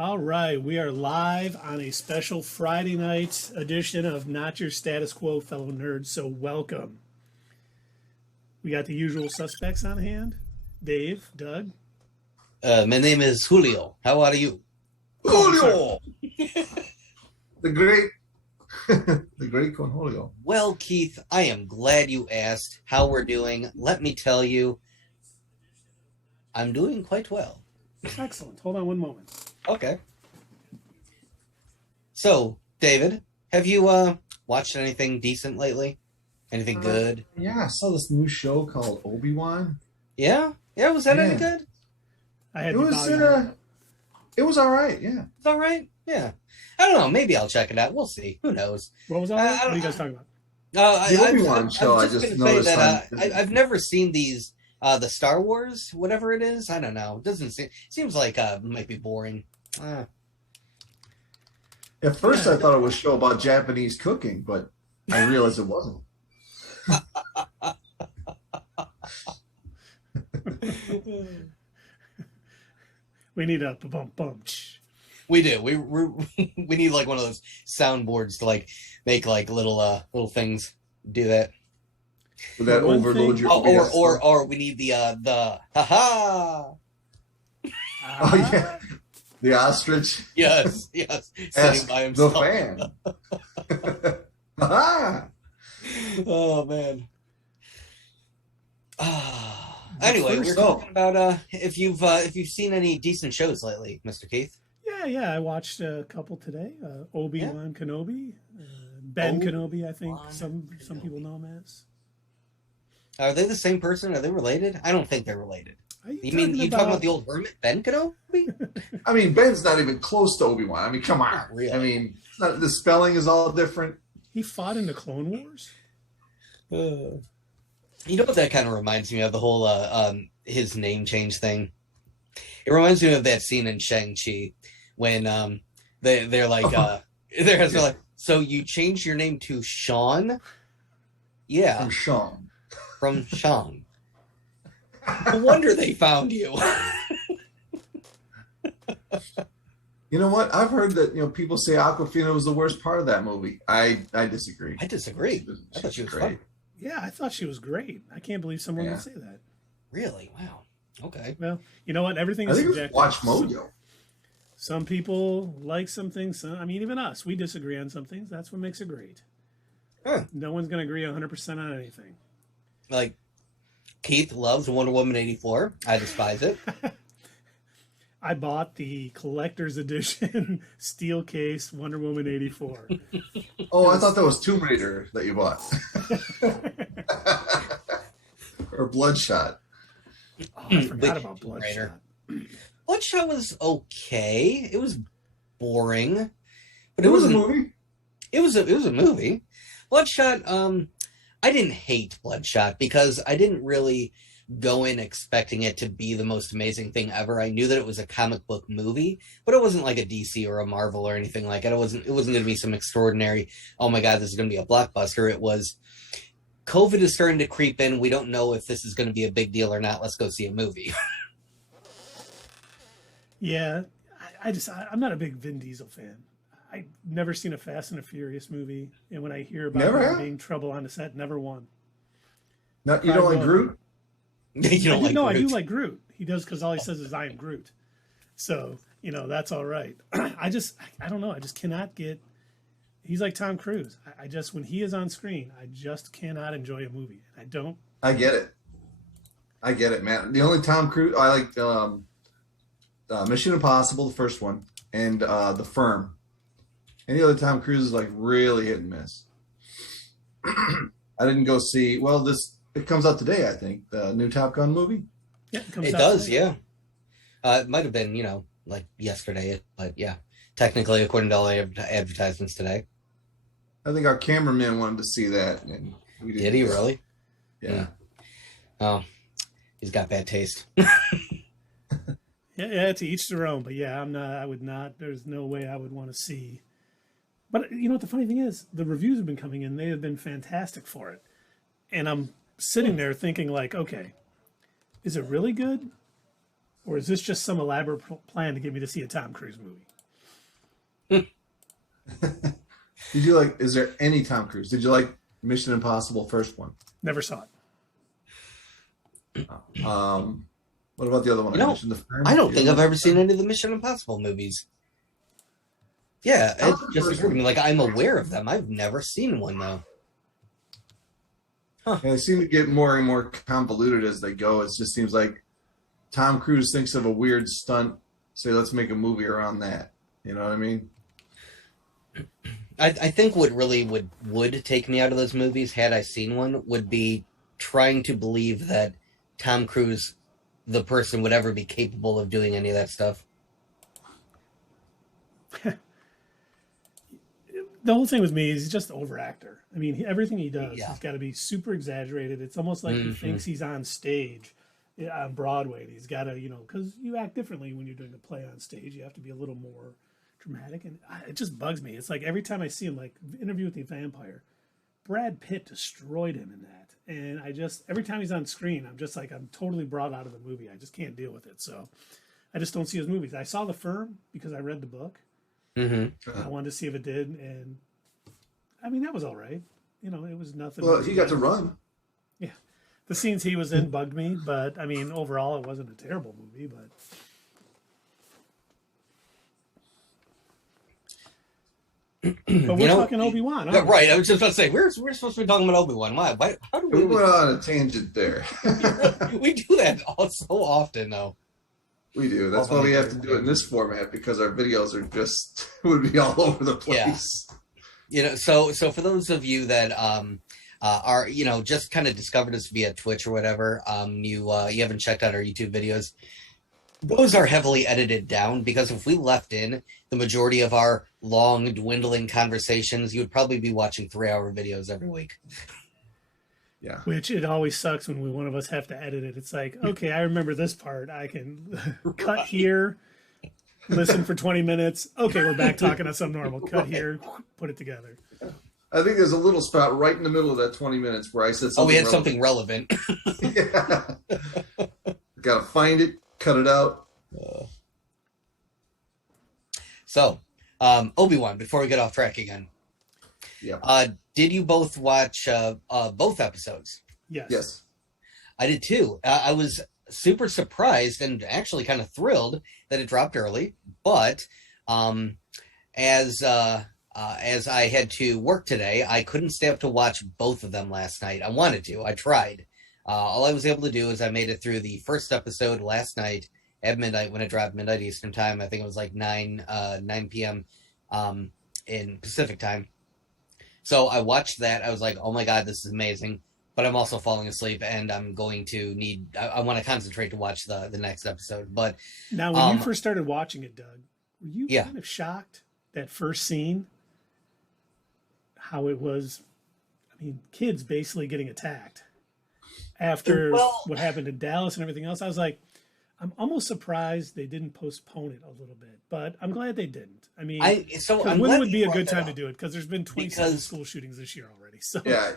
All right, we are live on a special Friday night edition of Not Your Status Quo, fellow nerds, so welcome. We got the usual suspects on hand. Dave, Doug. My name is Julio. How are you? Julio! the great Con Julio. Well, Keith, I am glad you asked how we're doing. Let me tell you, I'm doing quite well. Excellent. Hold on one moment. Okay. So, David, have you watched anything decent lately? Anything good? Yeah, I saw this new show called Obi-Wan. Yeah? Yeah, was that any good? It was all right, yeah. It's all right? Yeah. I don't know. Maybe I'll check it out. We'll see. Who knows? What was that? What are you guys talking about? The Obi-Wan show, I just noticed that I've never seen these, the Star Wars, whatever it is. I don't know. It doesn't seems like it might be boring. At first, I thought it was a show about Japanese cooking, but I realized it wasn't. We need a bump. We do. We need like one of those soundboards to like make like little things do that. Would that overload your? Or we need the haha. Oh yeah, the ostrich. Yes. Sitting by himself. The fan. Haha. Oh man. Anyway, we're talking about if you've seen any decent shows lately, Mr. Keith. Yeah. I watched a couple today. Obi-Wan Kenobi, Ben Kenobi. I think some people know him as. Are they the same person? Are they related? I don't think they're related. You talking about the old hermit Ben Kenobi? I mean, Ben's not even close to Obi-Wan. I mean, come on. Really. I mean, the spelling is all different. He fought in the Clone Wars. You know what that kind of reminds me of, the whole his name change thing. It reminds me of that scene in Shang-Chi when they're like they're like, so you changed your name to Sean? Yeah. From Sean. From Sean. No wonder they found you. You know what? I've heard that people say Awkwafina was the worst part of that movie. I disagree. I disagree. I thought she was great. Yeah, I thought she was great. I can't believe someone would say that. Really? Wow. Okay. Well, you know what? Everything is subjective. Watch Mojo. Some people like some things. Even us, we disagree on some things. That's what makes it great. Huh. No one's going to agree 100% on anything. Like, Keith loves Wonder Woman 84. I despise it. I bought the collector's edition steel case Wonder Woman 84. Oh, I thought that was Tomb Raider that you bought. Or Bloodshot. Oh, I forgot about Bloodshot. Bloodshot was okay. It was boring. But it was a movie. It was a movie. Bloodshot, I didn't hate Bloodshot because I didn't really go in expecting it to be the most amazing thing ever. I knew that it was a comic book movie, but it wasn't like a DC or a Marvel or anything like it. It wasn't going to be some extraordinary, oh my God, this is going to be a blockbuster. It was, COVID is starting to creep in. We don't know if this is going to be a big deal or not. Let's go see a movie. Yeah, I'm not a big Vin Diesel fan. I've never seen a Fast and the Furious movie, and when I hear about there being trouble on the set, never one. No, you don't like Groot? I do like Groot. He does, because all he says is "I am Groot," so that's all right. I don't know. I just cannot get. He's like Tom Cruise. I just, when he is on screen, I just cannot enjoy a movie. I don't. I get it, man. The only Tom Cruise I like, Mission Impossible, the first one, and The Firm. Any other Tom Cruise is like really hit and miss. I didn't go see. Well, it comes out today, I think. The new Top Gun movie. Yeah, it does. Today. Yeah, it might have been like yesterday, but yeah, technically according to all advertisements today. I think our cameraman wanted to see that, and we didn't. Did he really? Yeah. Oh, he's got bad taste. Yeah, to each their own. But yeah, I would not. There's no way I would want to see. But you know what the funny thing is? The reviews have been coming in. They have been fantastic for it. And I'm sitting there thinking like, okay, is it really good? or is this just some elaborate plan to get me to see a Tom Cruise movie? Did you like? Is there any Tom Cruise? Did you like Mission Impossible first one? Never saw it. What about the other one? I don't think I've ever seen any of the Mission Impossible movies. Yeah, it just occurred to me, like, I'm aware of them. I've never seen one, though. Huh. And they seem to get more and more convoluted as they go. It just seems like Tom Cruise thinks of a weird stunt, say, let's make a movie around that. You know what I mean? I think what really would take me out of those movies, had I seen one, would be trying to believe that Tom Cruise, the person, would ever be capable of doing any of that stuff. The whole thing with me is he's just an over-actor. I mean, everything he does, he's got to be super exaggerated. It's almost like he thinks he's on stage on Broadway. And he's got to, because you act differently when you're doing a play on stage. You have to be a little more dramatic. And it just bugs me. It's like every time I see him, like Interview with the Vampire, Brad Pitt destroyed him in that. And every time he's on screen, I'm just like, I'm totally brought out of the movie. I just can't deal with it. So I just don't see his movies. I saw The Firm because I read the book. Mm-hmm. I wanted to see if it did, and I mean that was all right. It was nothing. Well, he got to run. Yeah, the scenes he was in bugged me, but I mean overall it wasn't a terrible movie. But we're talking Obi-Wan, right? I was just about to say we're supposed to be talking about Obi-Wan. Why? How do we went on a tangent there? We do that so often, though. We do. That's why we have to do it in this format, because our videos are just would be all over the place. Yeah. So for those of you that are just kind of discovered us via Twitch or whatever, you haven't checked out our YouTube videos. Those are heavily edited down, because if we left in the majority of our long dwindling conversations, you would probably be watching 3-hour videos every week. Yeah. Which it always sucks when one of us have to edit it. It's like, okay, I remember this part. I can cut here, listen for 20 minutes. Okay, we're back talking on some normal. Cut here, put it together. I think there's a little spot right in the middle of that 20 minutes where I said something. We had something relevant. Yeah. Gotta find it, cut it out. So, Obi-Wan, before we get off track again. Yeah. Did you both watch both episodes? Yes. I did too. I was super surprised and actually kind of thrilled that it dropped early. But as I had to work today, I couldn't stay up to watch both of them last night. I wanted to. I tried. All I was able to do is I made it through the first episode last night at midnight when it dropped, midnight Eastern time. I think it was like 9 p.m. In Pacific time. So I watched that. I was like, oh my God, this is amazing. But I'm also falling asleep, and I'm going to I want to concentrate to watch the next episode. But now, when you first started watching it, Doug, were you kind of shocked that first scene? How it was, I mean, kids basically getting attacked after what happened in Dallas and everything else. I was like, I'm almost surprised they didn't postpone it a little bit, but I'm glad they didn't. I mean, when would be a good time to do it? Because there's been 27 school shootings this year already. So yeah.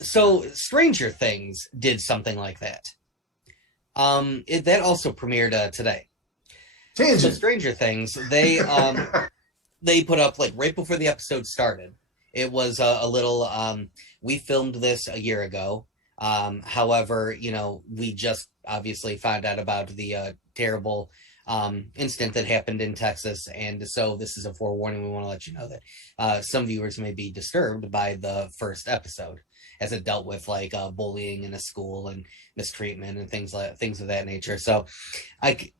So Stranger Things did something like that. That also premiered today. Tangent. So Stranger Things, they put up, like, right before the episode started. It was a little. We filmed this a year ago. However, we just obviously found out about the terrible incident that happened in Texas, and so this is a forewarning. We want to let you know that some viewers may be disturbed by the first episode, as it dealt with like bullying in a school and mistreatment and things of that nature. So, it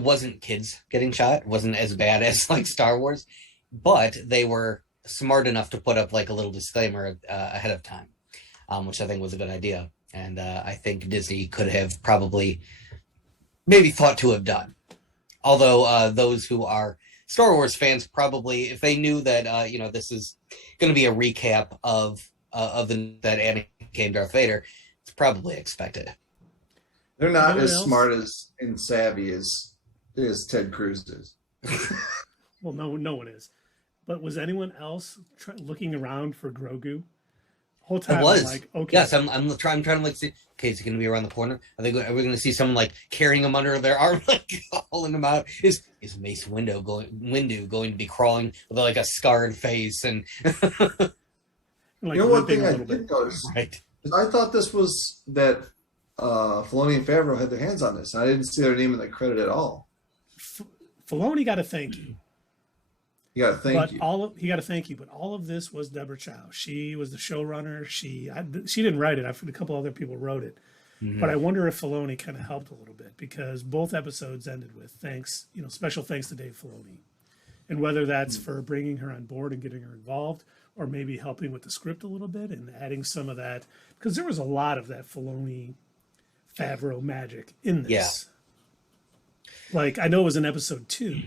wasn't kids getting shot. It wasn't as bad as like Star Wars, but they were smart enough to put up like a little disclaimer ahead of time, which I think was a good idea. And I think Disney could have probably maybe thought to have done. Although those who are Star Wars fans probably, if they knew that, this is going to be a recap of that Anakin became Darth Vader, it's probably expected. They're not as smart and savvy as Ted Cruz is. Well, no one is. But was anyone else looking around for Grogu? Whole time It was. I'm like, okay. Yes, I'm trying to like see. Okay, is it going to be around the corner? Are we going to see someone like carrying him under their arm, like pulling him out? Is Mace Windu going to be crawling with like a scarred face and? Like, you know, one thing I did notice. Right. I thought this was that Filoni and Favreau had their hands on this. I didn't see their name in the credit at all. Filoni got to thank you. You got to thank you. He got to thank you. But all of this was Deborah Chow. She was the showrunner. She didn't write it. A couple other people wrote it. Mm-hmm. But I wonder if Filoni kind of helped a little bit, because both episodes ended with thanks, special thanks to Dave Filoni. And whether that's for bringing her on board and getting her involved, or maybe helping with the script a little bit and adding some of that, because there was a lot of that Filoni Favreau magic in this. Yeah. Like, I know it was in episode 2,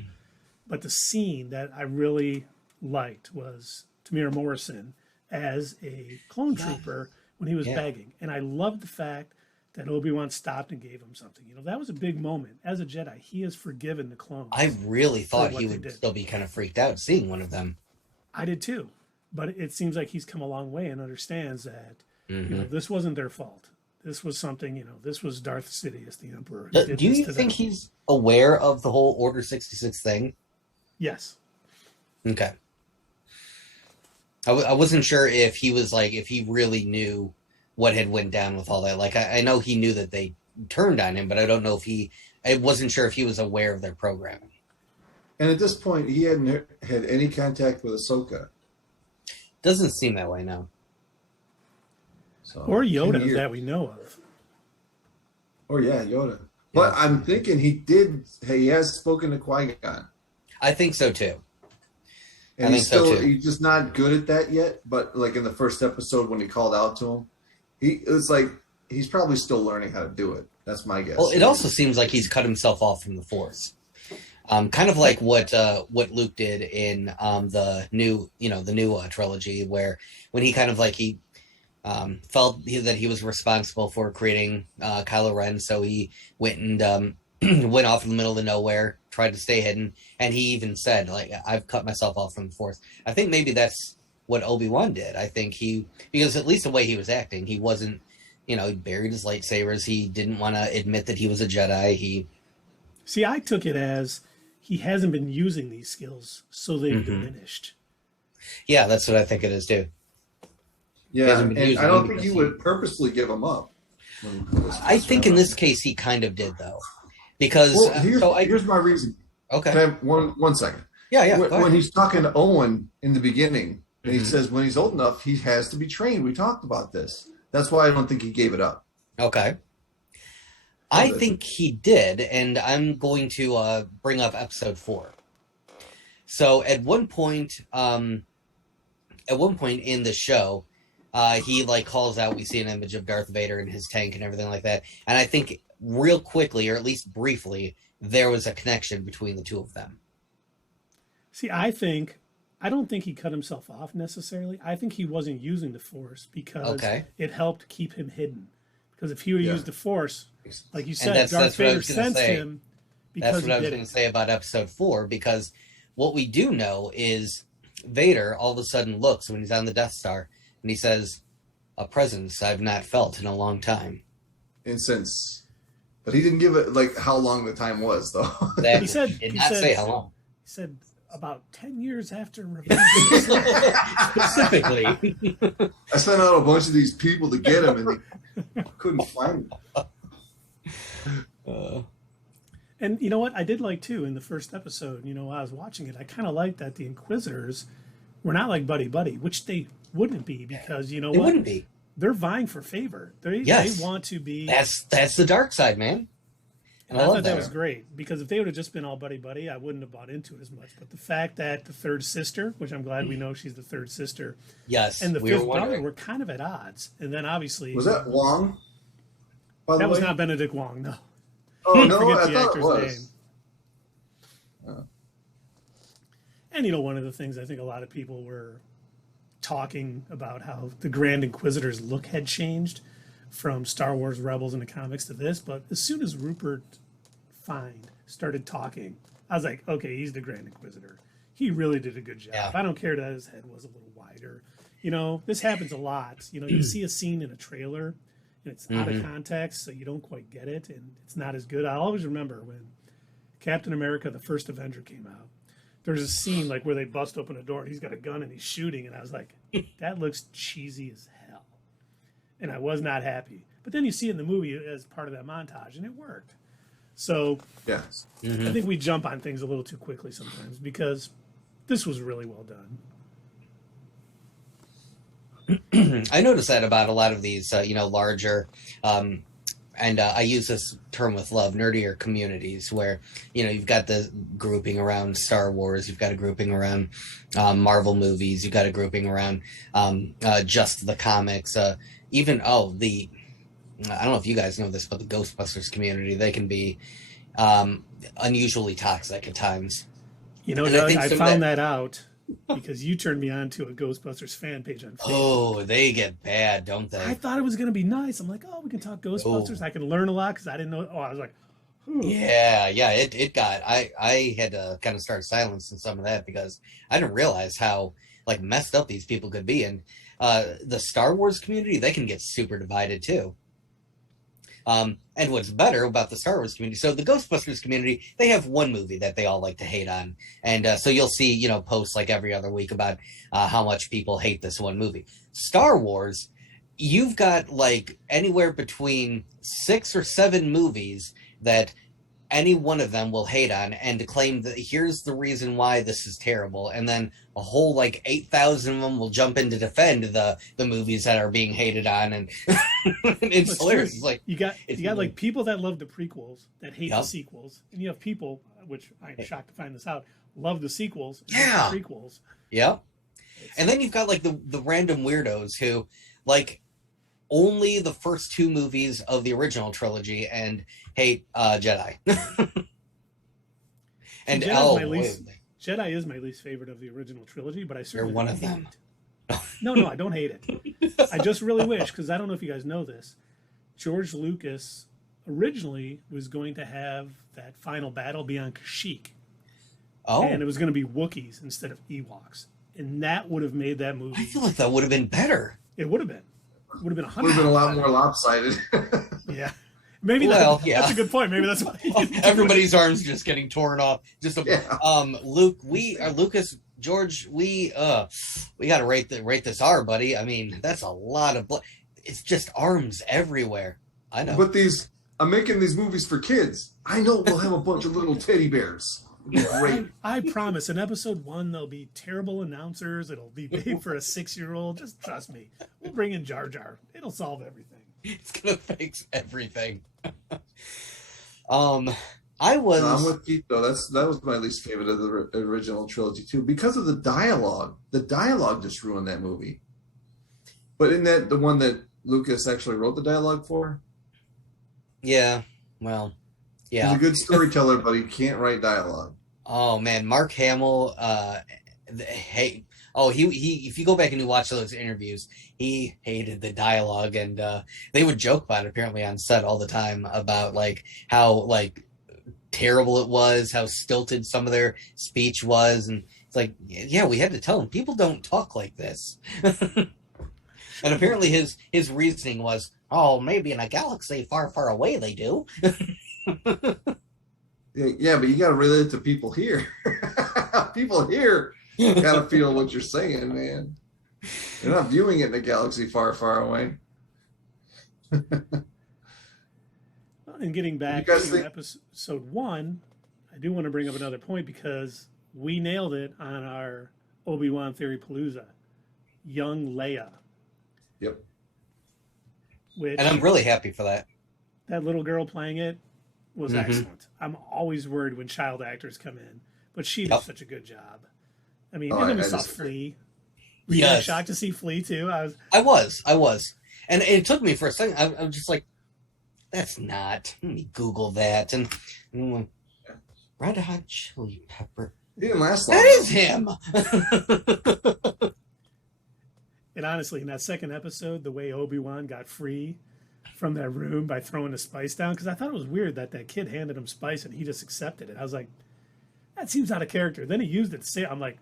but the scene that I really liked was Tamir Morrison as a clone trooper when he was begging. And I loved the fact that Obi-Wan stopped and gave him something. That was a big moment. As a Jedi, he has forgiven the clones. I really thought he would still be kind of freaked out seeing one of them. I did too. But it seems like he's come a long way and understands that this wasn't their fault. This was something, this was Darth Sidious, the Emperor. Do you think he's aware of the whole Order 66 thing? Yes. Okay. I wasn't sure if he was like, if he really knew what had went down with all that. Like, I know he knew that they turned on him, but I don't know if I wasn't sure if he was aware of their programming. And at this point, he hadn't had any contact with Ahsoka. Doesn't seem that way now. So, or Yoda that we know of. Or Yoda. But I'm thinking he has spoken to Qui-Gon. I think so too. And he's just not good at that yet. But like in the first episode when he called out to him, it's like he's probably still learning how to do it. That's my guess. Well, it also seems like he's cut himself off from the Force. Kind of like what Luke did in the new trilogy, where when he kind of like he felt that he was responsible for creating Kylo Ren, so he went and went off in the middle of nowhere, tried to stay hidden, and he even said, like, I've cut myself off from the Force. I think maybe that's what Obi-Wan did. I think because at least the way he was acting, he wasn't, he buried his lightsabers. He didn't want to admit that he was a Jedi. See, I took it as he hasn't been using these skills, so they've diminished. Yeah, that's what I think it is too. Yeah, and I don't think he would purposely give them up. I think in this case he kind of did, though. Because here's my reason. Okay. Can I have one second. Yeah. When he's talking to Owen in the beginning, and he says when he's old enough, he has to be trained. We talked about this. That's why I don't think he gave it up. Okay. I think he did, and I'm going to bring up episode 4. So at one point in the show, he like calls out. We see an image of Darth Vader in his tank and everything like that, and I think real quickly, or at least briefly, there was a connection between the two of them. See, I don't think he cut himself off necessarily. I think he wasn't using the Force because it helped keep him hidden. Because if he would use the Force, like you said, Darth Vader sensed him. That's what I was going to say about episode 4, because what we do know is Vader all of a sudden looks when he's on the Death Star and he says, "A presence I've not felt in a long time." But he didn't give it like how long the time was, though. He did not say how long. He said about 10 years after Revenge. Specifically. I sent out a bunch of these people to get him, and they couldn't find him. And you know what? I did like, too, in the first episode, while I was watching it, I kind of liked that the Inquisitors were not like buddy-buddy, which they wouldn't be, because, they wouldn't be. They're vying for favor. They want to be. That's the dark side, man. And I thought that was great, because if they would have just been all buddy-buddy, I wouldn't have bought into it as much. But the fact that the third sister, which I'm glad we know she's the third sister, and the fifth brother were kind of at odds. And then obviously... Was that Wong? That was not Benedict Wong, no. Oh, no, I thought it was. And, one of the things I think a lot of people were talking about how the Grand Inquisitor's look had changed from Star Wars Rebels in the comics to this, but as soon as Rupert Fiend started talking, I was like, okay, he's the Grand Inquisitor. He really did a good job. Yeah. I don't care that his head was a little wider. you know, this happens a lot. You know, you see a scene in a trailer and it's out of context, so you don't quite get it, and it's not as good. I always remember when Captain America, the first Avenger, came out. There's a scene like where they bust open a door and he's got a gun and he's shooting, and I was like, that looks cheesy as hell. And I was not happy. But then you see it in the movie as part of that montage, and it worked. So I think we jump on things a little too quickly sometimes because this was really well done. I notice that about a lot of these, you know, larger, and I use this term with love, nerdier communities where, you know, you've got the grouping around Star Wars, you've got a grouping around Marvel movies, you've got a grouping around just the comics, even, I don't know if you guys know this, but the Ghostbusters community, they can be unusually toxic at times. You know, Doug, I found that out because you turned me on to a Ghostbusters fan page on Facebook. Oh, they get bad, don't they? I thought it was going to be nice. I'm like, oh, we can talk Ghostbusters. I can learn a lot because I didn't know. Oh, I was like, yeah, it got, I had to kind of start silencing some of that because I didn't realize how, like, messed up these people could be. And the Star Wars community, they can get super divided too. And what's better about the Star Wars community, so the Ghostbusters community, they have one movie that they all like to hate on. And so you'll see, you know, posts like every other week about how much people hate this one movie. Star Wars, you've got like anywhere between 6 or 7 movies that any one of them will hate on and to claim that here's the reason why this is terrible, and then a whole like 8,000 of them will jump in to defend the movies that are being hated on, and it's hilarious. It's like you got like people that love the prequels that hate the sequels, and you have people, which I'm shocked to find this out, love the sequels, and hate the prequels. Yeah, and then you've got like the random weirdos who like only the first 2 movies of the original trilogy and hate Jedi. And Jedi is my least favorite of the original trilogy, but I certainly You're one of them. No, I don't hate it. I just really wish, because I don't know if you guys know this, George Lucas originally was going to have that final battle be on Kashyyyk. Oh. And it was going to be Wookiees instead of Ewoks. And that would have made that movie. I feel like that would have been better. It would have been. Would have been 100. Would have been a lot more lopsided. Yeah. Maybe that's a good point. Maybe that's why everybody's arms just getting torn off. Lucas, George, we got to rate this R, buddy. I mean, that's a lot of blood. It's just arms everywhere. I know. But I'm making these movies for kids. I know we'll have a bunch of little teddy bears. Great. I promise. In episode 1, there'll be terrible announcers. It'll be made for a 6-year-old. Just trust me. We'll bring in Jar Jar. It'll solve everything. It's gonna fix everything. I'm with Pete though. That was my least favorite of the original trilogy too, because of the dialogue. The dialogue just ruined that movie. But isn't that the one that Lucas actually wrote the dialogue for? Yeah. Well, yeah. He's a good storyteller, but he can't write dialogue. Oh man, Mark Hamill. He if you go back and you watch those interviews, he hated the dialogue, and they would joke about it apparently on set all the time about like how like terrible it was, how stilted some of their speech was, and it's like, yeah, we had to tell him people don't talk like this. And apparently his reasoning was, oh, maybe in a galaxy far, far away they do. Yeah, but you got to relate it to people here. People here got to feel what you're saying, man. You're not viewing it in a galaxy far, far away. And getting back to episode 1, I do want to bring up another point because we nailed it on our Obi-Wan Theory Palooza. Young Leia. Yep. And I'm really happy for that. That little girl playing it was excellent. I'm always worried when child actors come in, but she did such a good job. I mean, and then we saw Flea. Were you shocked to see Flea too? I was. And it took me for a second. I was just like, that's not. Let me Google that. And Red Hot Chili Pepper. He didn't last long. That is him. And honestly, in that second episode, the way Obi-Wan got free from that room by throwing the spice down, because I thought it was weird that kid handed him spice and he just accepted it. I was like, that seems out of character. Then he used it to say, I'm like,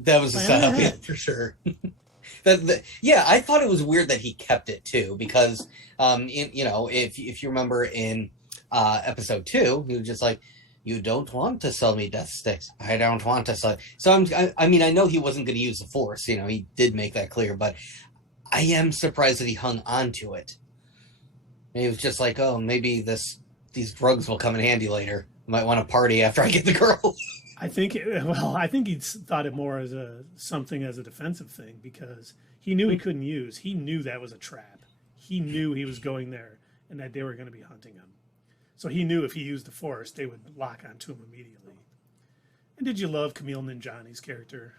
that was a setup, yeah, for sure. Yeah, I thought it was weird that he kept it too, because if you remember in episode 2, he was just like, "You don't want to sell me death sticks. I don't want to sell." So I mean, I know he wasn't going to use the Force. He did make that clear, but I am surprised that he hung on to it. And he was just like, "Oh, maybe these drugs will come in handy later. I might want to party after I get the girl." I think he thought it more as something as a defensive thing, because he knew he couldn't use. He knew that was a trap. He knew he was going there and that they were going to be hunting him. So he knew if he used the Force, they would lock onto him immediately. And did you love Camille Ninjani's character?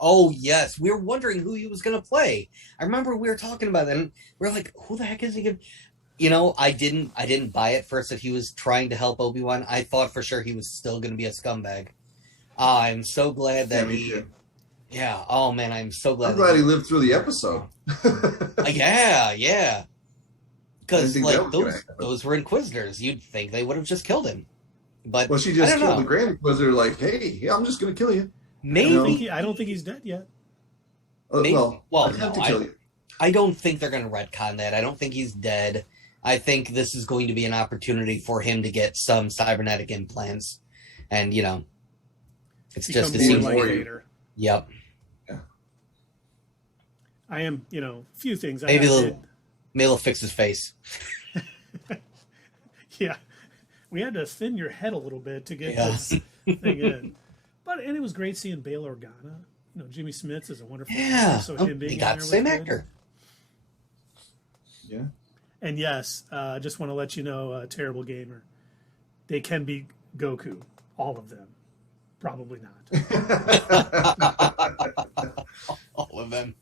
Oh yes, we were wondering who he was going to play. I remember we were talking about it, and we were like, "Who the heck is he going?" I didn't buy it first that he was trying to help Obi-Wan. I thought for sure he was still going to be a scumbag. I'm so glad that Yeah. Oh man, I'm so glad. I'm glad he lived through the episode. Yeah. Because like those were Inquisitors. You'd think they would have just killed him. But she just killed the Grand Inquisitor. Like, hey, yeah, I'm just going to kill you. Maybe I don't think he's dead yet. No, I don't think they're going to retcon that. I don't think he's dead. I think this is going to be an opportunity for him to get some cybernetic implants, and it's just to see like Vader. Yep. Yeah. I am, few things. Maybe they'll fix his face. Yeah, we had to thin your head a little bit to get this thing in, and it was great seeing Bail Organa. Jimmy Smits is a wonderful actor, so him being he got the same actor. Yeah. And yes, just want to let you know, Terrible Gamer, they can be Goku, all of them. Probably not. All of them.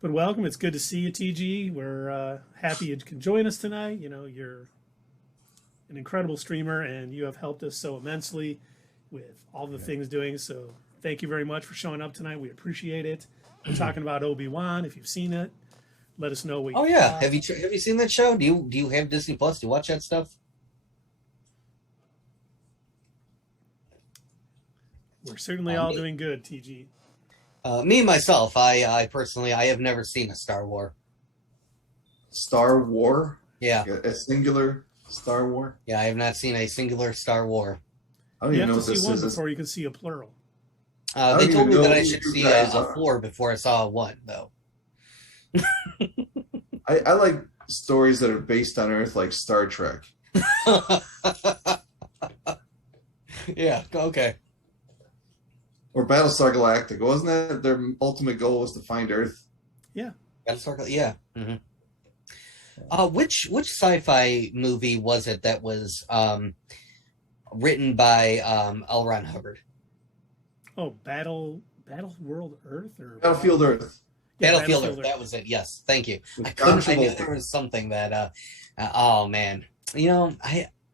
But welcome. It's good to see you, TG. We're happy you can join us tonight. You're an incredible streamer, and you have helped us so immensely with all the things doing. So thank you very much for showing up tonight. We appreciate it. We're talking about Obi-Wan. If you've seen it, let us know what. Oh yeah, have you seen that show? Do you have Disney Plus? Do you watch that stuff? We're certainly all doing good, TG. Me myself, I personally, I have never seen a Star War. Star War? Yeah. A singular Star War? Yeah, I have not seen a singular Star War. I don't even know what this is. You have to see one before you can see a plural. They told me that I should see a 4 before I saw a 1, though. I like stories that are based on Earth, like Star Trek. Yeah, okay. Or Battlestar Galactica. Wasn't that their ultimate goal was to find Earth? Yeah. Battlestar Galactica, yeah. Mm-hmm. Which sci-fi movie was it that was written by L. Ron Hubbard? Oh, Battle World Earth or Battlefield Earth. Yeah, Battlefield Earth. That was it. Yes, thank you. I knew there was something that. Oh man,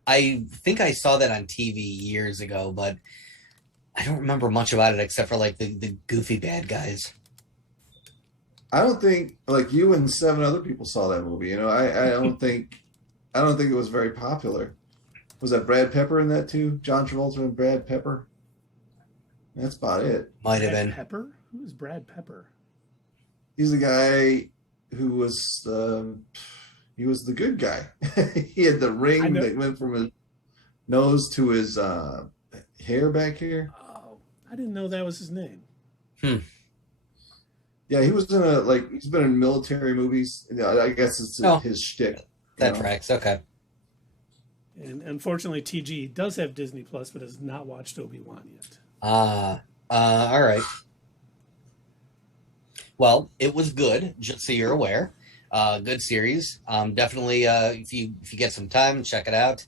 I think I saw that on TV years ago, but I don't remember much about it except for like the goofy bad guys. I don't think like you and 7 other people saw that movie. I don't think it was very popular. Was that Brad Pepper in that too? John Travolta and Brad Pepper. That's about it. Might have been. Pepper? Who is Brad Pepper? He's the guy who was he was the good guy. He had the ring that went from his nose to his hair back here. Oh, I didn't know that was his name. Yeah, he was in he's been in military movies. I guess it's his shtick. That tracks. Okay. And unfortunately, TG does have Disney Plus, but has not watched Obi-Wan yet. All right. Well, it was good, just so you're aware. Good series. Definitely, if you get some time, check it out.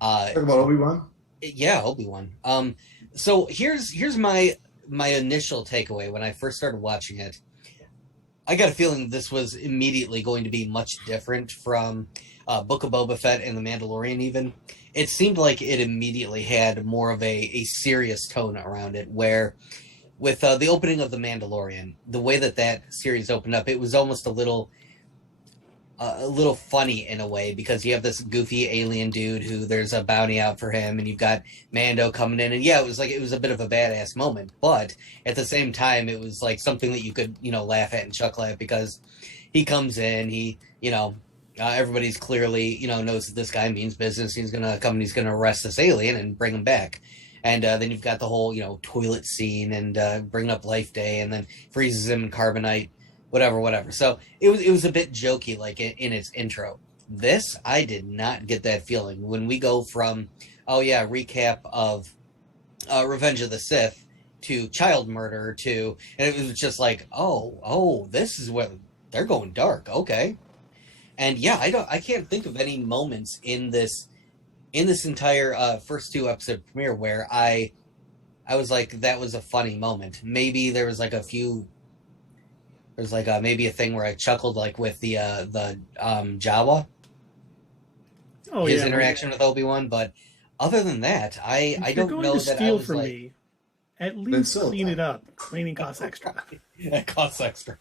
Talk about Obi-Wan? Yeah, Obi-Wan. So here's my initial takeaway when I first started watching it. I got a feeling this was immediately going to be much different from Book of Boba Fett and The Mandalorian even. It seemed like it immediately had more of a serious tone around it, where with the opening of The Mandalorian, the way that series opened up, it was almost a little a little funny in a way, because you have this goofy alien dude who there's a bounty out for him, and you've got Mando coming in, and yeah, it was a bit of a badass moment, but at the same time, it was like something that you could, laugh at and chuckle at, because he comes in, everybody's clearly, knows that this guy means business. He's gonna come and he's gonna arrest this alien and bring him back. And then you've got the whole, toilet scene and bringing up Life Day, and then freezes him in carbonite, whatever. So it was a bit jokey, like in its intro. This, I did not get that feeling. When we go from, recap of Revenge of the Sith to child murder and it was just like, this is where they're going dark. Okay. And yeah, I can't think of any moments in this entire first 2 episode premiere where I was like, that was a funny moment. Maybe there was like a few. There's like maybe a thing where I chuckled, like with the Jawa. His interaction with Obi-Wan, but other than that, I don't know that steal I was from like, me. At least clean it up. Cleaning costs extra. It costs extra.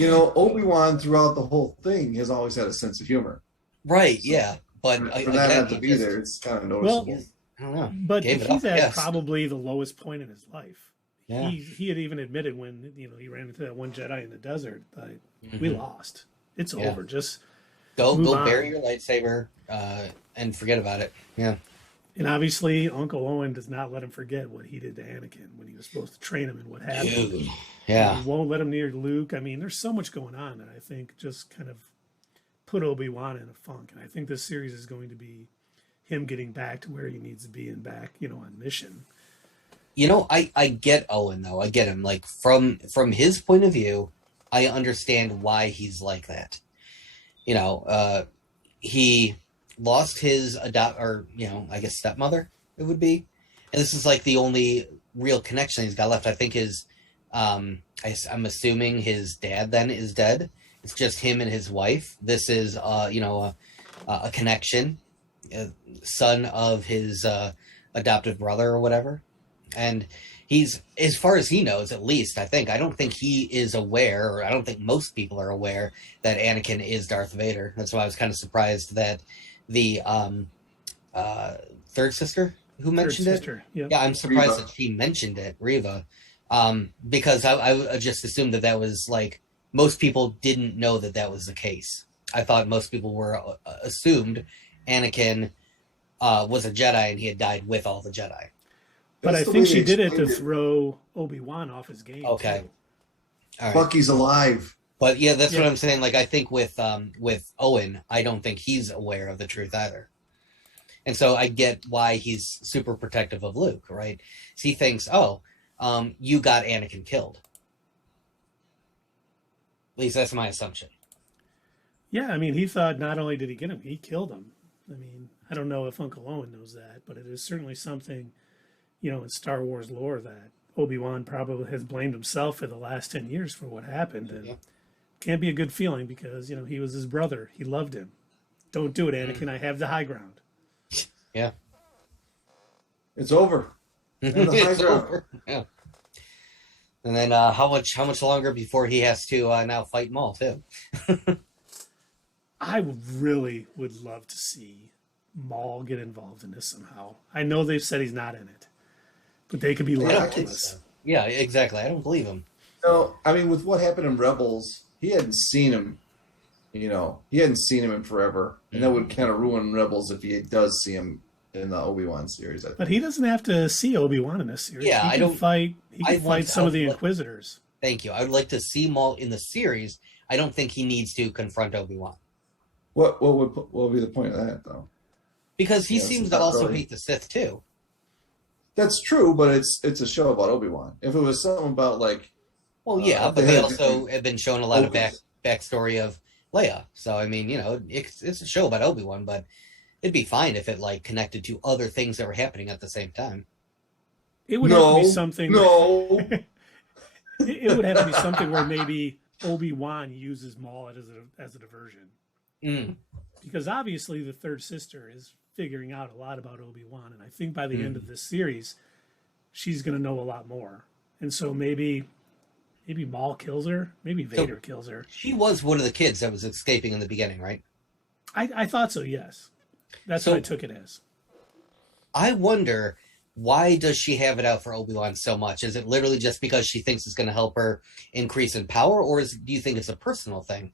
Obi-Wan throughout the whole thing has always had a sense of humor. Right, so, yeah. But for that not to be there, it's kind of noticeable. Well, I don't know. But he's at probably the lowest point in his life. Yeah. He had even admitted when he ran into that one Jedi in the desert, we lost. It's over. Just go bury your lightsaber and forget about it. Yeah. And obviously, Uncle Owen does not let him forget what he did to Anakin when he was supposed to train him and what happened. Dude. Yeah. He won't let him near Luke. I mean, there's so much going on that I think just kind of put Obi-Wan in a funk. And I think this series is going to be him getting back to where he needs to be and back, on mission. I get Owen, though. I get him. Like, from his point of view, I understand why he's like that. He lost his stepmother, it would be. And this is like the only real connection he's got left. I think I'm assuming his dad then is dead. It's just him and his wife. This is, a connection, son of his adoptive brother or whatever. And he's, as far as he knows, at least, I don't think he is aware, or I don't think most people are aware that Anakin is Darth Vader. That's why I was kind of surprised that the third sister who mentioned it. Yep. Yeah, I'm surprised that she mentioned it, Reva, because I just assumed that was like, most people didn't know that was the case. I thought most people were assumed Anakin was a Jedi and he had died with all the Jedi. But I think she did it to throw Obi-Wan off his game. Okay. All right. Bucky's alive. But yeah, that's what I'm saying. Like, I think with Owen, I don't think he's aware of the truth either. And so I get why he's super protective of Luke, right? So he thinks, you got Anakin killed. At least that's my assumption. Yeah, I mean, he thought not only did he get him, he killed him. I mean, I don't know if Uncle Owen knows that, but it is certainly something, in Star Wars lore that Obi-Wan probably has blamed himself for the last 10 years for what happened. And can't be a good feeling because, he was his brother. He loved him. Don't do it, Anakin. I have the high ground. Yeah. It's over. It's over. Yeah. And then how much longer before he has to now fight Maul too? I really would love to see Maul get involved in this somehow. I know they've said he's not in it, but they could be lying to us. Yeah, exactly. I don't believe him. No, I mean, with what happened in Rebels, he hadn't seen him. He hadn't seen him in forever, and that would kind of ruin Rebels if he does see him in the Obi-Wan series. But he doesn't have to see Obi-Wan in this series. Yeah, He can fight some of the Inquisitors. Thank you. I would like to see Maul in the series. I don't think he needs to confront Obi-Wan. What would be the point of that, though? Because he seems to also hate the Sith too. That's true, but it's a show about Obi-Wan. If it was something about like, but they also have been shown a lot of backstory of Leia. So I mean, it's a show about Obi-Wan, but it'd be fine if it like connected to other things that were happening at the same time. It would have to be something. No, it would have to be something where maybe Obi-Wan uses Maul as a diversion. Because obviously the third sister is figuring out a lot about Obi-Wan, and I think by the end of this series, she's going to know a lot more. And so maybe maybe Maul kills her. Maybe Vader kills her. She was one of the kids that was escaping in the beginning, right? I thought so, yes. That's what I took it as. I wonder, why does she have it out for Obi-Wan so much? Is it literally just because she thinks it's going to help her increase in power, or do you think it's a personal thing?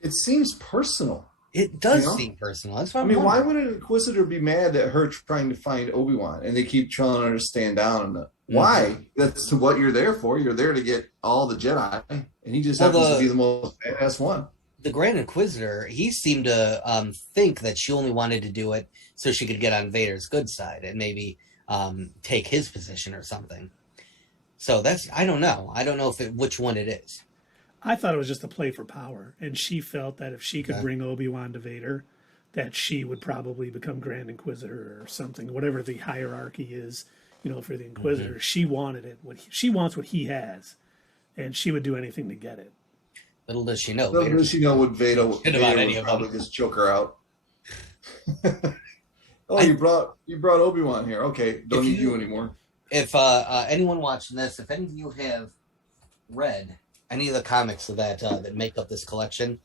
It seems personal. It does seem personal. That's what I mean, why would an Inquisitor be mad at her trying to find Obi-Wan and they keep telling her to stand down? Why? That's what you're there for. You're there to get all the Jedi, and he just happens to be the most badass one. The Grand Inquisitor, he seemed to think that she only wanted to do it so she could get on Vader's good side and maybe take his position or something. So I don't know. I don't know which one it is. I thought it was just a play for power, and she felt that if she could bring Obi-Wan to Vader, that she would probably become Grand Inquisitor or something, whatever the hierarchy is, for the Inquisitor. She wanted it. She wants what he has, and she would do anything to get it. Little does she know. Little does she know what Vader would probably just choke her out. You brought Obi-Wan here. Okay, don't need you anymore. If anyone watching this, if any of you have read any of the comics of that make up this collection,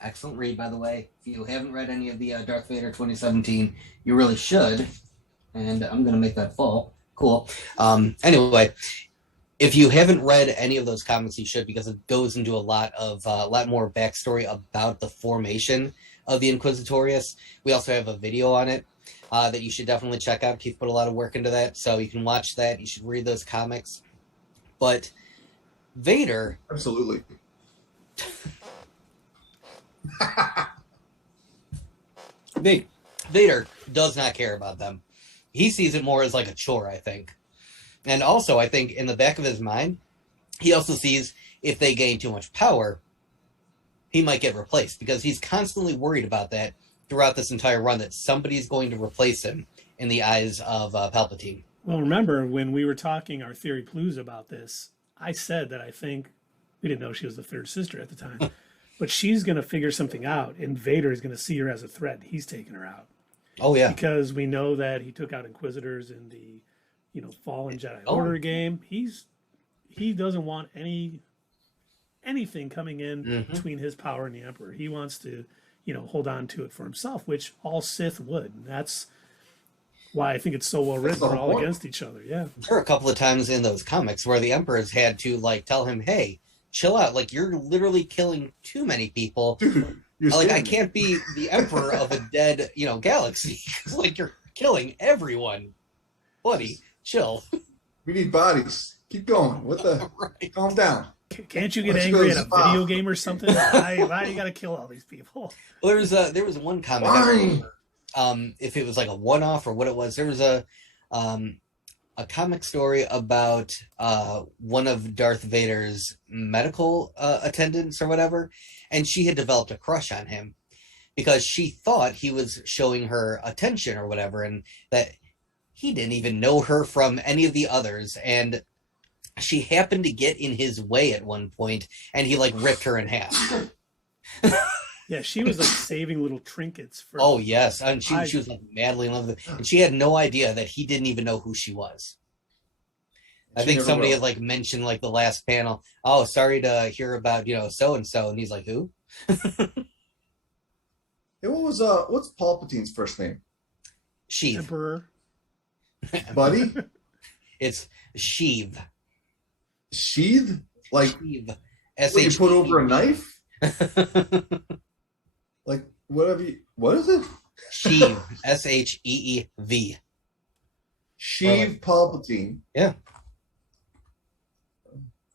excellent read, by the way. If you haven't read any of the Darth Vader 2017, you really should. And I'm going to make that full. Cool. Anyway, if you haven't read any of those comics, you should, because it goes into a lot more backstory about the formation of the Inquisitorius. We also have a video on it that you should definitely check out. Keith put a lot of work into that, so you can watch that. You should read those comics. But Vader... Absolutely. Vader does not care about them. He sees it more as like a chore, I think. And also, I think in the back of his mind, he also sees if they gain too much power, he might get replaced, because he's constantly worried about that throughout this entire run, that somebody's going to replace him in the eyes of Palpatine. Well, remember when we were talking our Theory Clues about this, I said that I think, we didn't know she was the third sister at the time, but she's going to figure something out, and Vader is going to see her as a threat. He's taking her out. Oh, yeah. Because we know that he took out Inquisitors in the Fallen Jedi Order game. He doesn't want anything coming in between his power and the Emperor. He wants to, hold on to it for himself, which all Sith would. And that's why I think it's so well written. They're all against each other. Yeah. There are a couple of times in those comics where the Emperor's had to tell him, hey, chill out. Like, you're literally killing too many people. Dude, I can't be the Emperor of a dead, galaxy. You're killing everyone. Buddy, chill. We need bodies. Keep going. What the? Right. Calm down. Can't you get angry at a video game or something? Why you gotta kill all these people? Well, there was one comic. I remember, if it was like a one-off or what it was, there was a comic story about one of Darth Vader's medical attendants or whatever, and she had developed a crush on him because she thought he was showing her attention or whatever, and that he didn't even know her from any of the others, and she happened to get in his way at one point, and he ripped her in half. Yeah, she was saving little trinkets for. Oh yes, and she was madly in love with him, and she had no idea that he didn't even know who she was. I think somebody had mentioned the last panel. Oh, sorry to hear about so and so, and he's like, who? Hey, what's Palpatine's first name? Sheev. Emperor. Buddy? It's Sheev. Sheath? Sheev. What you put over a knife? Whatever what is it? Sheev. Sheev. Sheev Palpatine. Yeah.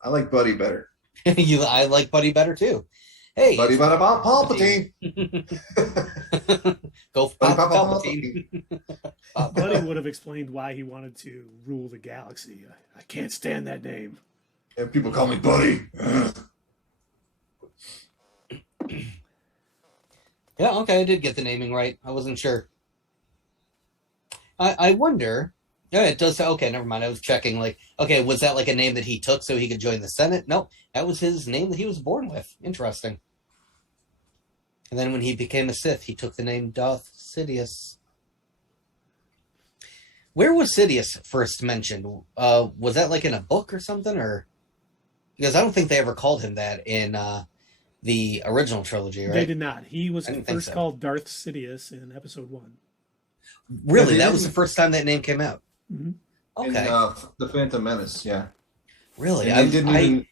I like Buddy better. I like Buddy better too. Hey, Buddy better about Palpatine. Go Palpatine. Buddy would have explained why he wanted to rule the galaxy. I can't stand that name. And people call me Buddy. Yeah, okay, I did get the naming right. I wasn't sure. I wonder. Yeah, it does. Okay, never mind. I was checking. Okay, was that a name that he took so he could join the Senate? No, that was his name that he was born with. Interesting. And then when he became a Sith, he took the name Darth Sidious. Where was Sidious first mentioned? Was that in a book or something, or? Because I don't think they ever called him that in the original trilogy, right? They did not. He was first so. called Darth Sidious in Episode 1. Really? Yeah, that was the first time that name came out? Mm-hmm. Okay. In The Phantom Menace, yeah. Really? And they didn't even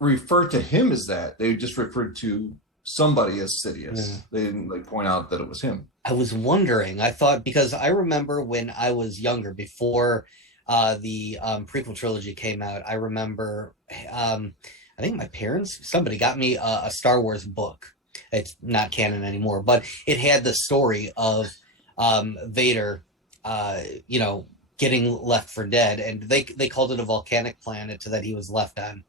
refer to him as that. They just referred to somebody as Sidious. Yeah. They didn't like point out that it was him. I was wondering. I thought, because I remember when I was younger, before the prequel trilogy came out, I remember, I think my parents, somebody got me a Star Wars book. It's not canon anymore, but it had the story of Vader, getting left for dead, and they called it a volcanic planet that he was left on,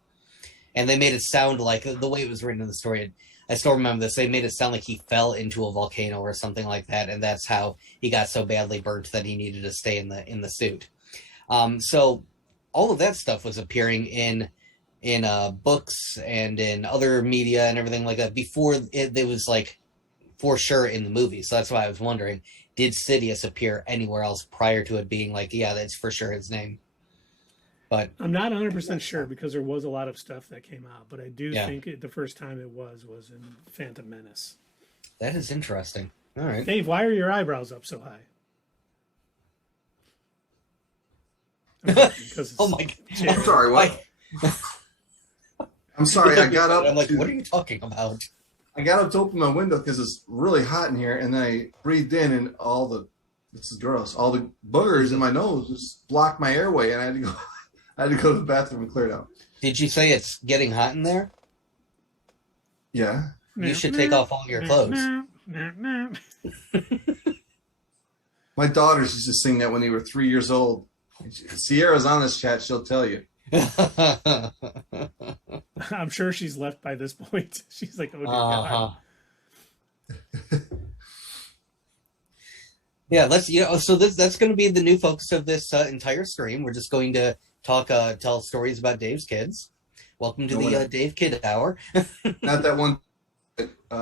and they made it sound like, the way it was written in the story, I still remember this, they made it sound like he fell into a volcano or something like that, and that's how he got so badly burnt that he needed to stay in the suit. So all of that stuff was appearing in books and in other media and everything like that before it was like for sure in the movie. So that's why I was wondering, did Sidious appear anywhere else prior to it being like, yeah, that's for sure his name? But I'm not 100% sure, because there was a lot of stuff that came out, but I do think the first time it was in Phantom Menace. That is interesting. All right. Dave, why are your eyebrows up so high? Oh my God. I'm sorry, what? I'm sorry, I got up. I'm like, what are you talking about? I got up to open my window because it's really hot in here, and then I breathed in, and this is gross, all the boogers in my nose just blocked my airway, and I had to go to the bathroom and clear it out. Did you say it's getting hot in there? Yeah. You should take off all your clothes. My daughters used to sing that when they were 3 years old. Sierra's on this chat, she'll tell you. I'm sure she's left by this point. She's like, oh dear God. Yeah, so that's going to be the new focus of this entire stream. We're just going to tell stories about Dave's kids. Welcome to the Dave Kid Hour. Not that one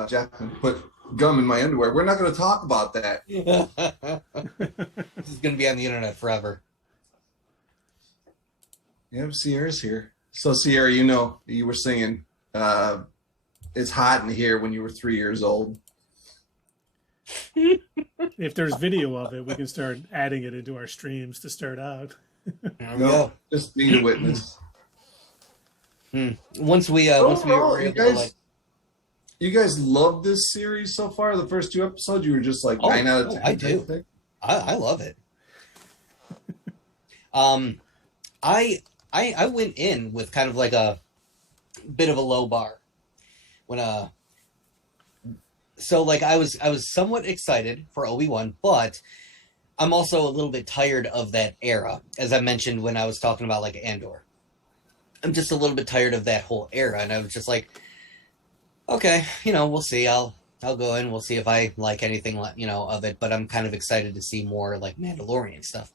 Jackman put gum in my underwear. We're not going to talk about that. This is going to be on the internet forever. Yeah, Sierra's here. So Sierra, you were singing "It's Hot in Here" when you were 3 years old. If there's video of it, we can start adding it into our streams to start out. No, just be the witness. Once we were able to, you guys love this series so far. The first 2 episodes, you were just like 9 out of 10. I do. I love it. I went in with kind of like a bit of a low bar so like I was somewhat excited for Obi-Wan, but I'm also a little bit tired of that era, as I mentioned when I was talking about like Andor. I'm just a little bit tired of that whole era, and I was just like, okay, we'll see. I'll go in, we'll see if I like anything of it, but I'm kind of excited to see more like Mandalorian stuff.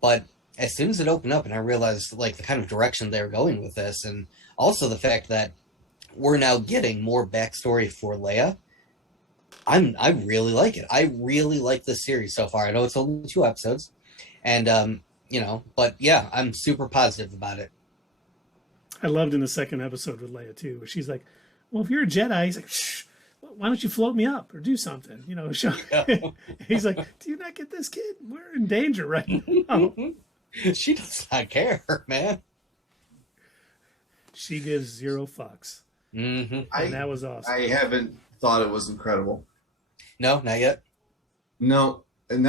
But as soon as it opened up and I realized like the kind of direction they're going with this, and also the fact that we're now getting more backstory for Leia, I really like it. I really like this series so far. I know it's only 2 episodes, and but yeah, I'm super positive about it. I loved in the second episode with Leia too, where she's like, well, if you're a Jedi, he's like, shh, why don't you float me up or do something? He's like, do you not get this, kid? We're in danger right now. She does not care, man. She gives 0 fucks. Mm-hmm. And that was awesome. I haven't thought it was incredible. No, not yet. No, and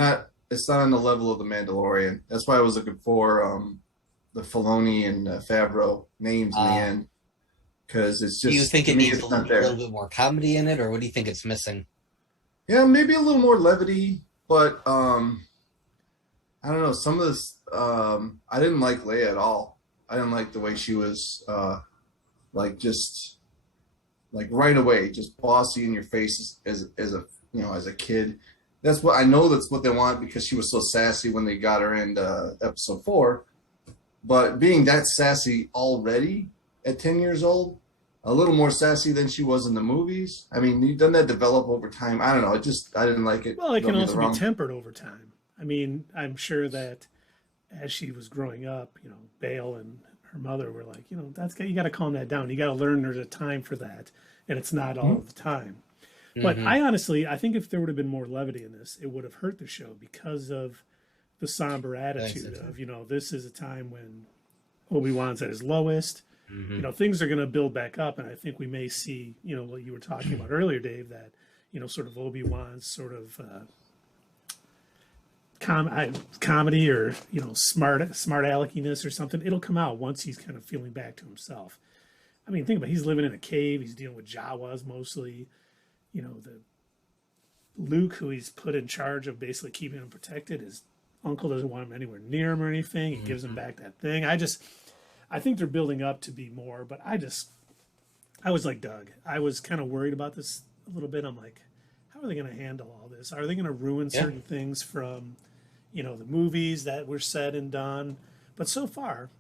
it's not on the level of the Mandalorian. That's why I was looking for the Filoni and Favreau names in the end, because it's just. Do you think it needs a little bit more comedy in it, or what do you think it's missing? Yeah, maybe a little more levity, but I don't know. Some of this, I didn't like Leia at all. I didn't like the way she was, just right away, just bossy in your face as a kid. That's what they want, because she was so sassy when they got her in episode 4. But being that sassy already at 10 years old, a little more sassy than she was in the movies. I mean, doesn't that develop over time? I don't know. I didn't like it. Well, it can also be tempered over time. I mean, I'm sure that as she was growing up, Bail and her mother were like, you got to calm that down. You got to learn there's a time for that, and it's not all of the time. But I think if there would have been more levity in this, it would have hurt the show because of the somber attitude of, this is a time when Obi-Wan's at his lowest. Things are going to build back up, and I think we may see, what you were talking about earlier, Dave, that, sort of Obi-Wan's sort of comedy or, smart aleckiness or something. It'll come out once he's kind of feeling back to himself. I mean, think about it. He's living in a cave. He's dealing with Jawas mostly. The Luke, who he's put in charge of basically keeping him protected, his uncle doesn't want him anywhere near him or anything. He gives him back that thing. I think they're building up to be more, but I was like Doug. I was kind of worried about this a little bit. I'm like, how are they going to handle all this? Are they going to ruin certain things from, the movies that were said and done? But so far,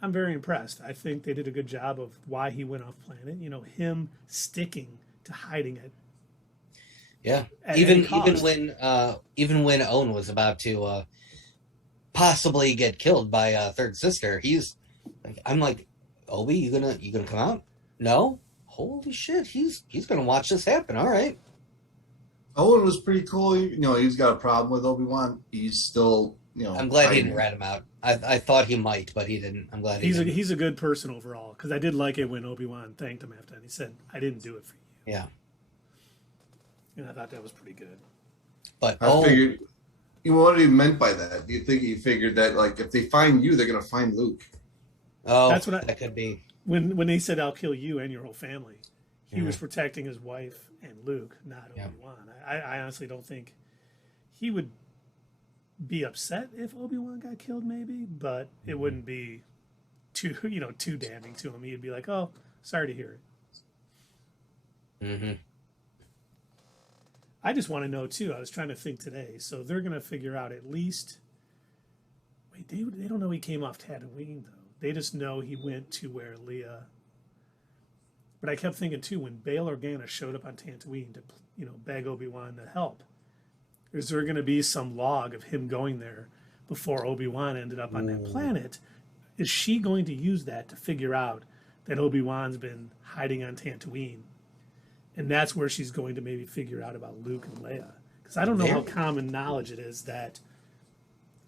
I'm very impressed. I think they did a good job of why he went off planet. Him sticking to hiding it. Yeah. Even when Owen was about to possibly get killed by Third Sister, I'm like, Obi, you gonna come out? No? Holy shit, he's gonna watch this happen. All right. Owen was pretty cool. He's got a problem with Obi-Wan. He's still, I'm glad he didn't rat him out. I thought he might, but he didn't. I'm glad he didn't. He's a good person overall, because I did like it when Obi-Wan thanked him after that. He said, I didn't do it for you. Yeah. And I thought that was pretty good. But I figured, what he meant by that? Do you think he figured that, like, if they find you, they're going to find Luke? Oh, that could be. When they said, I'll kill you and your whole family, he was protecting his wife and Luke, not Obi-Wan. I honestly don't think he would be upset if Obi-Wan got killed, maybe, but it wouldn't be too damning to him. He'd be like, oh, sorry to hear it. I just want to know, too. I was trying to think today. So they're going to figure out at least... Wait, they don't know he came off Tatooine, though. They just know he went to where Leia... But I kept thinking, too, when Bail Organa showed up on Tatooine to, beg Obi-Wan to help, is there going to be some log of him going there before Obi-Wan ended up on that planet? Is she going to use that to figure out that Obi-Wan's been hiding on Tatooine? And that's where she's going to maybe figure out about Luke and Leia. Because I don't know how common knowledge it is that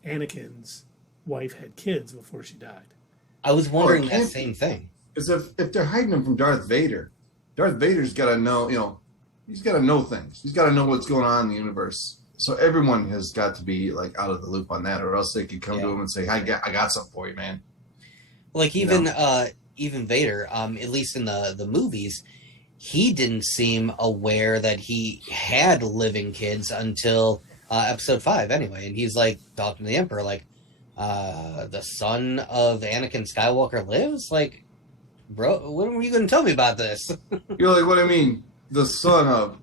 Anakin's wife had kids before she died. I was wondering that same thing. Because if they're hiding him from Darth Vader's got to know, he's got to know things. He's got to know what's going on in the universe. So everyone has got to be like out of the loop on that, or else they could come to him and say, I got something for you, man. Like even Vader, at least in the movies, he didn't seem aware that he had living kids until episode 5 anyway. And he's like talking to the Emperor, like, the son of Anakin Skywalker lives? Like, bro, when were you going to tell me about this? You're like, what do I mean? The son of...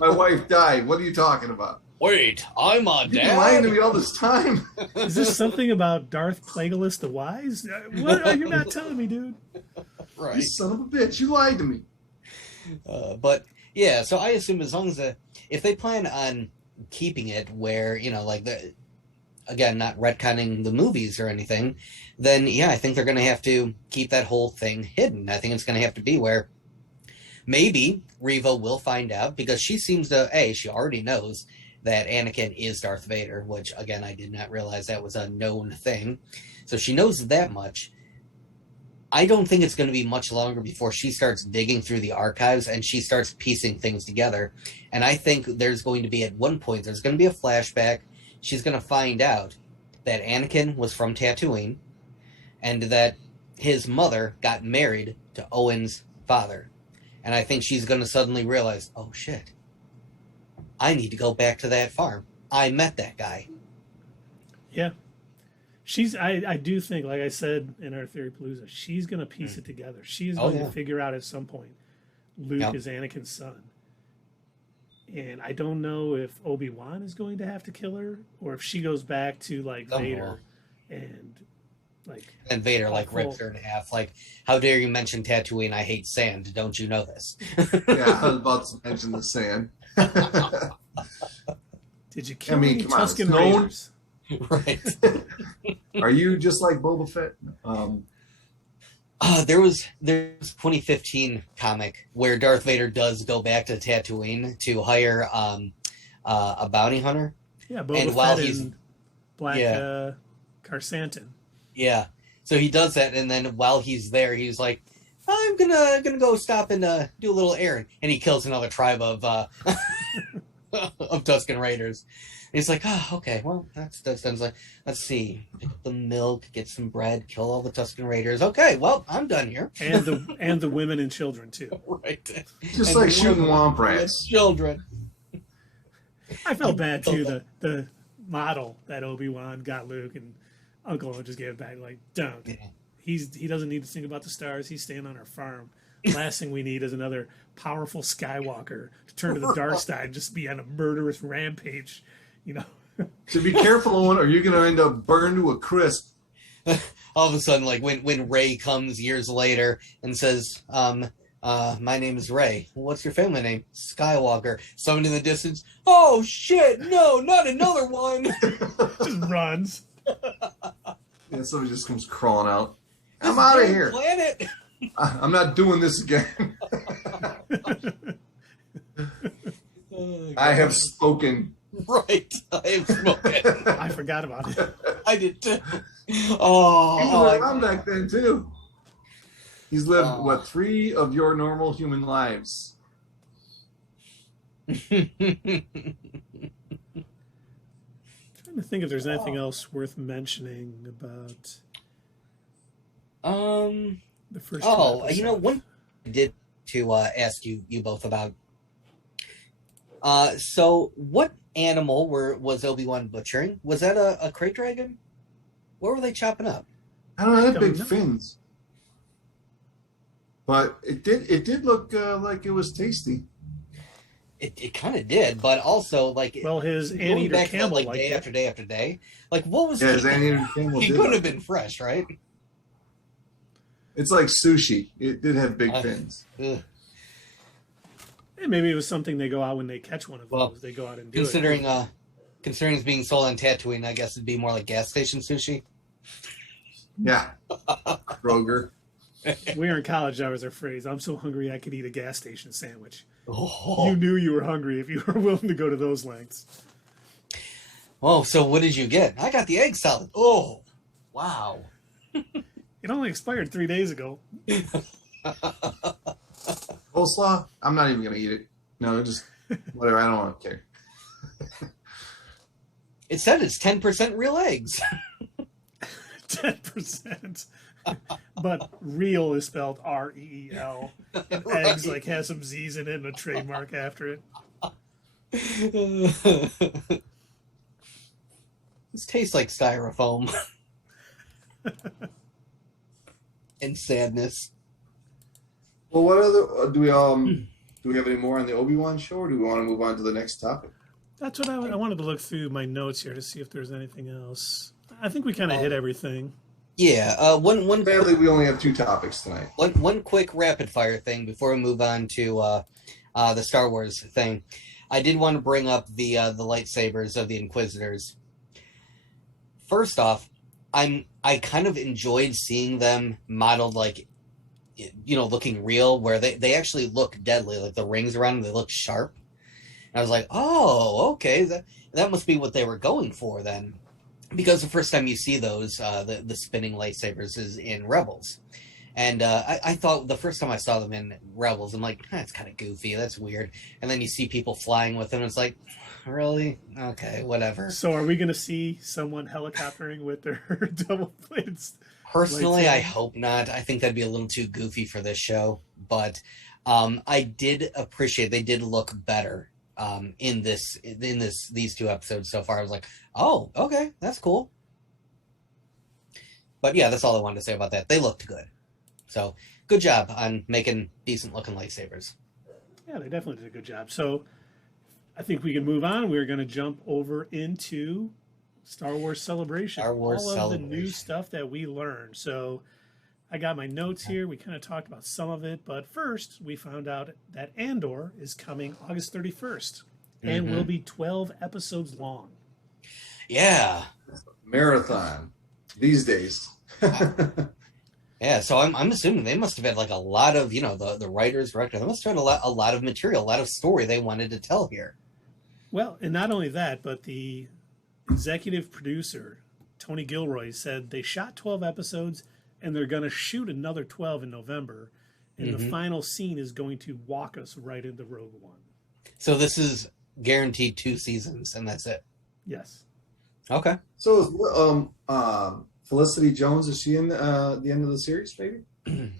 My wife died. What are you talking about? Wait, I'm a dad? You've been lying to me all this time. Is this something about Darth Plagueis the Wise? What are you not telling me, dude? Right. You son of a bitch. You lied to me. But, yeah, so I assume as long as if they plan on keeping it where, again, not retconning the movies or anything, then, yeah, I think they're going to have to keep that whole thing hidden. I think it's going to have to be where maybe Reva will find out, because she seems to, she already knows that Anakin is Darth Vader, which, again, I did not realize that was a known thing. So she knows that much. I don't think it's going to be much longer before she starts digging through the archives and she starts piecing things together. And I think there's going to be, at one point, there's going to be a flashback. She's going to find out that Anakin was from Tatooine and that his mother got married to Owen's father. And I think she's going to suddenly realize, oh, shit, I need to go back to that farm. I met that guy. Yeah. I do think, like I said in our Theory Palooza, she's going to piece it together. She's going to figure out at some point Luke is Anakin's son. And I don't know if Obi-Wan is going to have to kill her, or if she goes back to, like, Vader and, like... And Vader, like, rips her in half. Like, how dare you mention Tatooine? I hate sand. Don't you know this? Yeah, I was about to mention the sand. Did you kill any Tusken Raiders? Right. Are you just like Boba Fett? There's 2015 comic where Darth Vader does go back to Tatooine to hire a bounty hunter. Yeah, Boba And while Fett he's and Black yeah, Carsantan. yeah, so he does that, and then while he's there, he's like, "I'm gonna go stop and do a little errand," and he kills another tribe of of Tusken Raiders. And he's like, "Oh, okay, well, that's like, let's see, pick up the milk, get some bread, kill all the Tusken Raiders. Okay, well, I'm done here." And the women and children too. Right, Just and like shooting womp rats. Children. I felt bad too. The model that Obi-Wan got Luke and Uncle Owen just gave it back. Like, don't. Yeah. He doesn't need to think about the stars. He's staying on our farm. Last thing we need is another powerful Skywalker to turn to the dark side and just be on a murderous rampage. You know. So be careful, Owen, or you're going to end up burned to a crisp. All of a sudden, like when Rey comes years later and says, "My name is Rey. What's your family name?" "Skywalker." Someone in the distance, "Oh shit! No, not another one!" Just runs. Yeah, somebody just comes crawling out. I'm out of here. Planet. I'm not doing this again. I have spoken. Right, I have spoken. I forgot about it. I did too. He was Oh, around back then too. He's lived what 3 of your normal human lives. Trying to think if there's anything else worth mentioning about the first. You know, one I did to ask you both about. So what animal was Obi-Wan butchering? Was that a crate dragon? What were they chopping up? I don't know. They had big know. fins, but it did look like it was tasty. It kind of did, but also like His going anteater back to that, camel like liked day it. after day after day. Like what was Yeah, his anteater camel he did couldn't like have been fresh, right? It's like sushi. It did have big fins. Ugh. And maybe it was something they go out when they catch one of those. Well, They go out and do Considering it. considering it's being sold on Tatooine, I guess it'd be more like gas station sushi. Yeah, Kroger. We were in college. That was our phrase. I'm so hungry I could eat a gas station sandwich. Oh. You knew you were hungry if you were willing to go to those lengths. Oh, so what did you get? I got the egg salad. Oh, wow. It only expired 3 days ago. Coleslaw? I'm not even gonna eat it. No, just whatever. I don't care. It said it's 10% real eggs. 10%. But real is spelled REEL. And Right. eggs like has some Z's in it and a trademark after it. This tastes like styrofoam. And sadness. Well, what other do we have any more on the Obi-Wan show, or do we want to move on to the next topic? That's what I wanted to look through my notes here to see if there's anything else. I think we kind of hit everything. Yeah, one Sadly, we only have 2 topics tonight. one quick rapid fire thing before we move on to the Star Wars thing. I did want to bring up the lightsabers of the Inquisitors. First off, I kind of enjoyed seeing them modeled like, you know, looking real, where they actually look deadly, like the rings around them, they look sharp. And I was like, oh, okay, that must be what they were going for then. Because the first time you see those, the spinning lightsabers is in Rebels. And I thought the first time I saw them in Rebels, I'm like, that's kind of goofy, that's weird. And then you see people flying with them, and it's like, really? Okay, whatever. So are we going to see someone helicoptering with their double-bladed? Personally, I hope not. I think that'd be a little too goofy for this show. But I did appreciate they did look better in these 2 episodes so far. I was like, oh, okay, that's cool. But yeah, that's all I wanted to say about that. They looked good. So good job on making decent looking lightsabers. Yeah, they definitely did a good job. So I think we can move on. We're going to jump over into Star Wars Celebration. Star Wars all of Celebration. the new stuff that we learned. So I got my notes here. We kind of talked about some of it, but first we found out that Andor is coming August 31st and will be 12 episodes long. Yeah. Marathon these days. Yeah, so I'm assuming they must have had like a lot of, the writers, director, they must have had a lot of material, a lot of story they wanted to tell here. Well, and not only that, but the executive producer, Tony Gilroy, said they shot 12 episodes and they're going to shoot another 12 in November. And the final scene is going to walk us right into Rogue One. So this is guaranteed 2 seasons, and that's it. Yes. Okay. So, Felicity Jones, is she in the end of the series, maybe?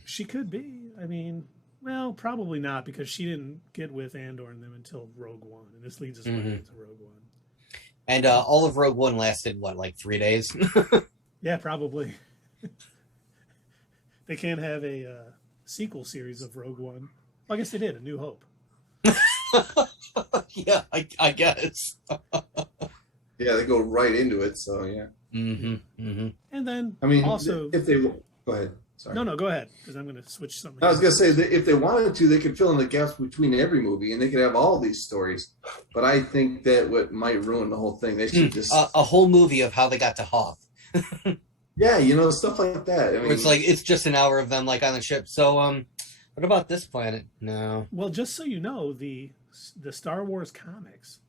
She could be. I mean, well, probably not, because she didn't get with Andor and them until Rogue One, and this leads us right into Rogue One. And all of Rogue One lasted, what, like 3 days? Yeah, probably. They can't have a sequel series of Rogue One. Well, I guess they did, A New Hope. Yeah, I guess. Yeah, they go right into it, so yeah. And then, I mean, also, if they go ahead. Sorry. No, go ahead, because I'm going to switch something. I was going to say that if they wanted to, they could fill in the gaps between every movie, and they could have all these stories. But I think that what might ruin the whole thing. They should just a whole movie of how they got to Hoth. Yeah, stuff like that. I mean, it's just an hour of them like on the ship. So, what about this planet? No. Well, just so you know, the Star Wars comics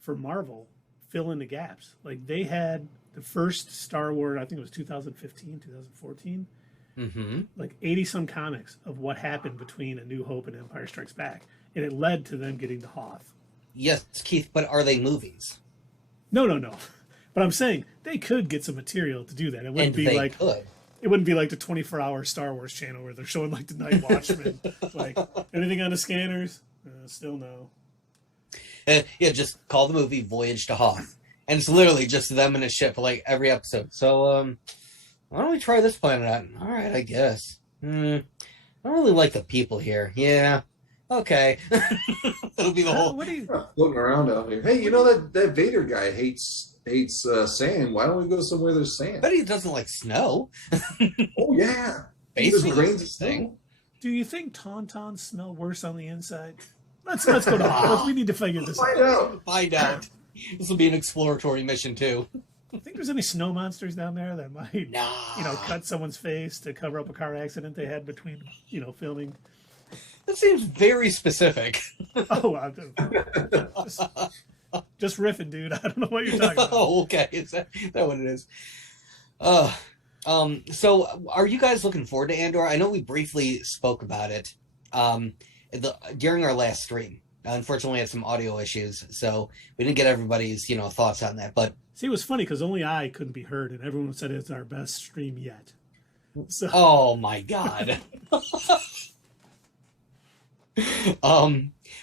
for Marvel fill in the gaps. Like, they had the first Star Wars, I think it was 2015, 2014, like 80 some comics of what happened between A New Hope and Empire Strikes Back, and it led to them getting to Hoth. Yes, Keith, but are they movies? No. But I'm saying they could get some material to do that. It wouldn't be like could. It wouldn't be like the 24-hour Star Wars channel where they're showing like the Night Watchman, like anything on the scanners. Still no. Yeah, just call the movie Voyage to Hoth, and it's literally just them in a ship like every episode. So, why don't we try this planet out? All right, I guess. I don't really like the people here. Yeah. Okay. It'll be the whole. What are you floating around out here? Hey, that Vader guy hates sand. Why don't we go somewhere there's sand? But he doesn't like snow. Oh yeah, Basically, grains of snow. Do you think tauntauns smell worse on the inside? Let's go to Hoth. We need to figure this out. Find out. This will be an exploratory mission too. Think there's any snow monsters down there that might, cut someone's face to cover up a car accident they had between, filming? That seems very specific. Oh, just riffing, dude. I don't know what you're talking about. Oh, okay. Is that what it is? So are you guys looking forward to Andor? I know we briefly spoke about it during our last stream. Unfortunately, we had some audio issues, so we didn't get everybody's, thoughts on that. But see, it was funny because only I couldn't be heard, and everyone said it's our best stream yet. So. Oh my god.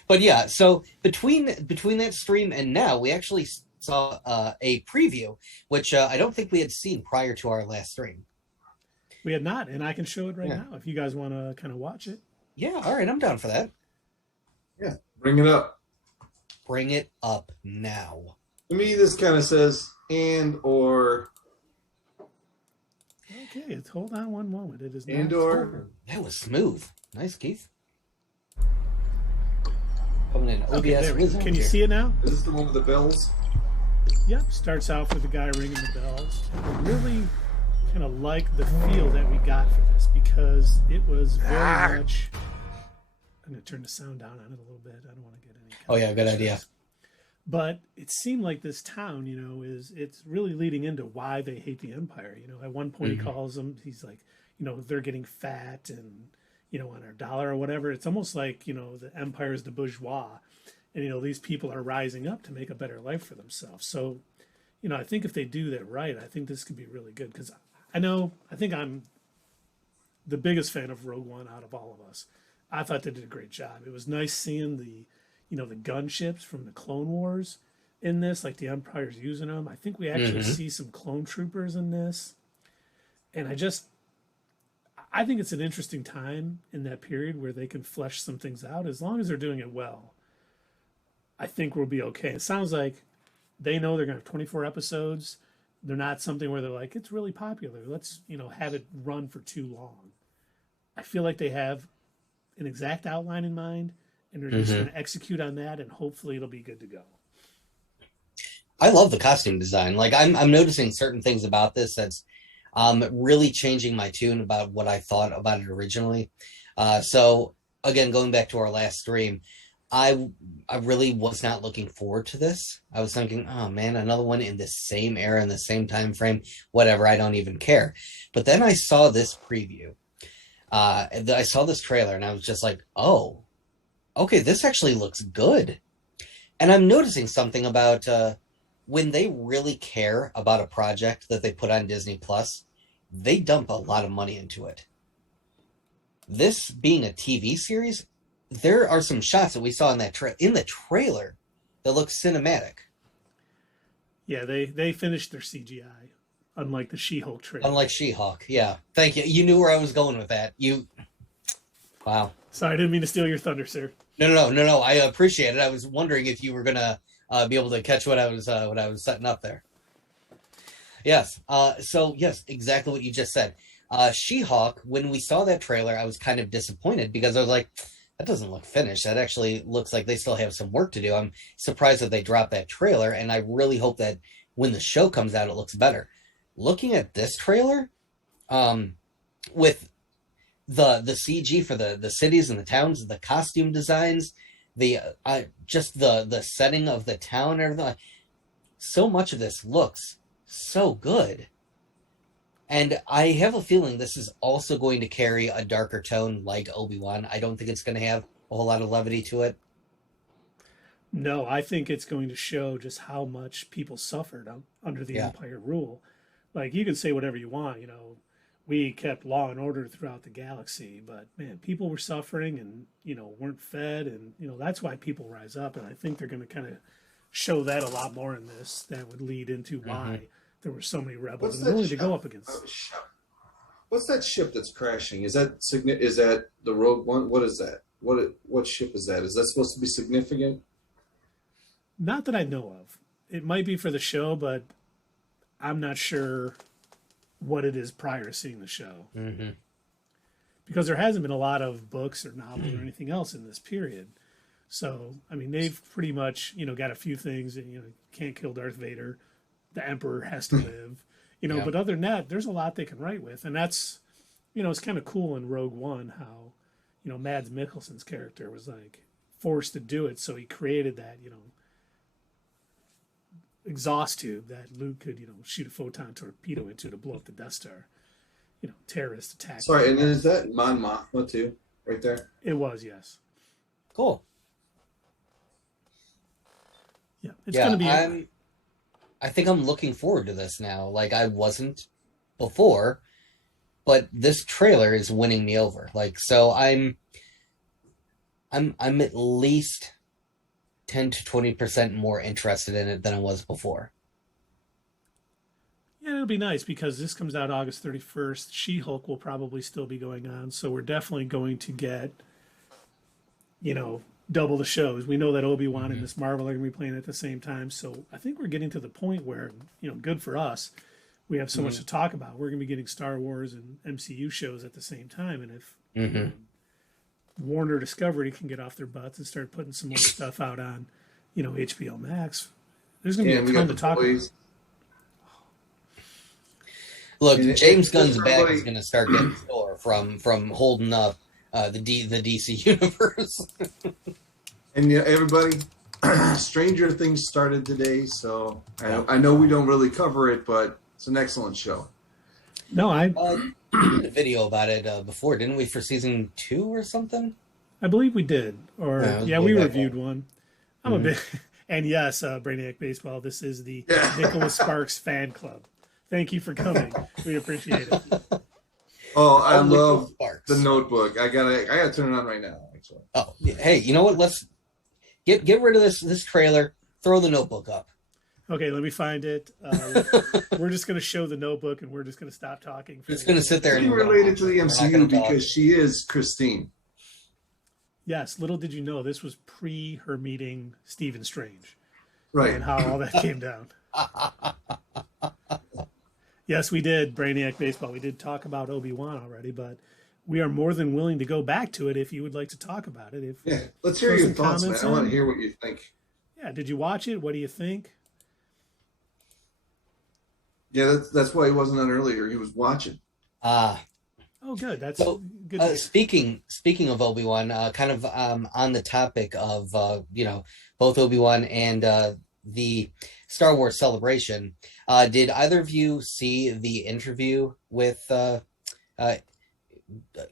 But yeah, so between that stream and now, we actually saw a preview, which I don't think we had seen prior to our last stream. We had not, and I can show it right now if you guys want to kind of watch it. Yeah, all right, I'm down for that. Yeah, bring it up. Bring it up now. To me, this kind of says Andor. Okay, hold on one moment. It is Andor. That was smooth. Nice, Keith. Coming in OBS. Okay, can you see it now? Is this the one with the bells? Yep. Starts off with the guy ringing the bells. I really kind of like the feel that we got for this because it was very much. I'm going to turn the sound down on it a little bit. I don't want to get any. Oh yeah, good idea. But it seemed like this town, it's really leading into why they hate the Empire. At one point he calls them. He's like, they're getting fat and. On our dollar or whatever. It's almost like, the empire is the bourgeois. And, these people are rising up to make a better life for themselves. So, I think if they do that right, I think this could be really good. Because I think I'm the biggest fan of Rogue One out of all of us. I thought they did a great job. It was nice seeing the gunships from the Clone Wars in this, like the Empire's using them. I think we actually see some clone troopers in this. And I think it's an interesting time in that period where they can flesh some things out. As long as they're doing it well, I think we'll be okay. It sounds like they know they're going to have 24 episodes. They're not something where they're like, it's really popular. Let's, have it run for too long. I feel like they have an exact outline in mind, and they're just going to execute on that, and hopefully it'll be good to go. I love the costume design. Like I'm noticing certain things about this that's really changing my tune about what I thought about it originally. So again, going back to our last stream, I I really was not looking forward to this. I was thinking, oh man, another one in the same era, in the same time frame, whatever, I don't even care. But then I saw this preview. I saw this trailer and I was just like, oh, okay, this actually looks good. And I'm noticing something about when they really care about a project that they put on Disney Plus, they dump a lot of money into it. This being a TV series, there are some shots that we saw in that in the trailer that look cinematic. Yeah, they finished their CGI, unlike the She-Hulk trailer. Unlike She-Hulk, yeah. Thank you. You knew where I was going with that. Wow. Sorry, I didn't mean to steal your thunder, sir. No. I appreciate it. I was wondering if you were gonna be able to catch what I was setting up there. Yes. So yes, exactly what you just said. She-Hulk. When we saw that trailer, I was kind of disappointed because I was like, that doesn't look finished. That actually looks like they still have some work to do. I'm surprised that they dropped that trailer, and I really hope that when the show comes out, it looks better. Looking at this trailer, with the CG for the cities and the towns, the costume designs, the just the setting of the town and everything, so much of this looks so good. And I have a feeling this is also going to carry a darker tone like Obi-Wan. I don't think it's going to have a whole lot of levity to it. No, I think it's going to show just how much people suffered under the Empire rule. Like, you can say whatever you want, we kept law and order throughout the galaxy, but man, people were suffering and, weren't fed. And, that's why people rise up. And I think they're going to kind of show that a lot more in this. That would lead into why there were so many rebels and willing to go up against. What's that ship that's crashing? Is that the Rogue One? What is that? What ship is that? Is that supposed to be significant? Not that I know of. It might be for the show, but I'm not sure what it is prior to seeing the show. Mm-hmm. Because there hasn't been a lot of books or novels or anything else in this period. So, I mean, they've pretty much, got a few things and, can't kill Darth Vader. The Emperor has to live, but other than that, there's a lot they can write with. And that's, it's kind of cool in Rogue One how, Mads Mikkelsen's character was like forced to do it. So he created that, exhaust tube that Luke could, shoot a photon torpedo into to blow up the Death Star. Terrorist attack. Sorry, and is that Mon Mothma too, right there? It was, yes. Cool. Yeah, it's going to be. I think I'm looking forward to this now. Like I wasn't before, but this trailer is winning me over. Like so, I'm at least 10 to 20% more interested in it than I was before. Yeah, it'll be nice because this comes out August 31st. She-Hulk will probably still be going on, so we're definitely going to get, double the shows. We know that Obi-Wan and Miss Marvel are going to be playing at the same time, so I think we're getting to the point where, good for us, we have so much to talk about. We're going to be getting Star Wars and MCU shows at the same time, and if Warner Discovery can get off their butts and start putting some more stuff out on, HBO Max, there's going to be a ton to talk about. Look, James Gunn's back is going to start getting sore from holding up the DC universe. And everybody, Stranger Things started today, so I know we don't really cover it, but it's an excellent show. No, I did a video about it before, didn't we, for season 2 or something? I believe we did. Or we reviewed one. I'm a bit, and yes, Brainiac Baseball. This is the Nicholas Sparks fan club. Thank you for coming. We appreciate it. Oh, I love the Notebook. I gotta turn it on right now. Actually. Oh, hey, you know what? Let's get rid of this trailer. Throw the Notebook up. Okay, let me find it. We're just going to show the Notebook, and we're just going to stop talking. It's going to sit there. She's related to the MCU because she is Christine. Yes, little did you know this was pre her meeting Stephen Strange, right? And how all that came down. Yes, we did, Brainiac Baseball. We did talk about Obi-Wan already, but we are more than willing to go back to it if you would like to talk about it. Let's hear your thoughts, man. I want to hear what you think. Yeah, did you watch it? What do you think? Yeah, that's why he wasn't on earlier. He was watching. Ah, Oh, good. That's so good to hear. speaking of Obi-Wan, kind of on the topic of both Obi-Wan and the Star Wars Celebration, did either of you see the interview with uh,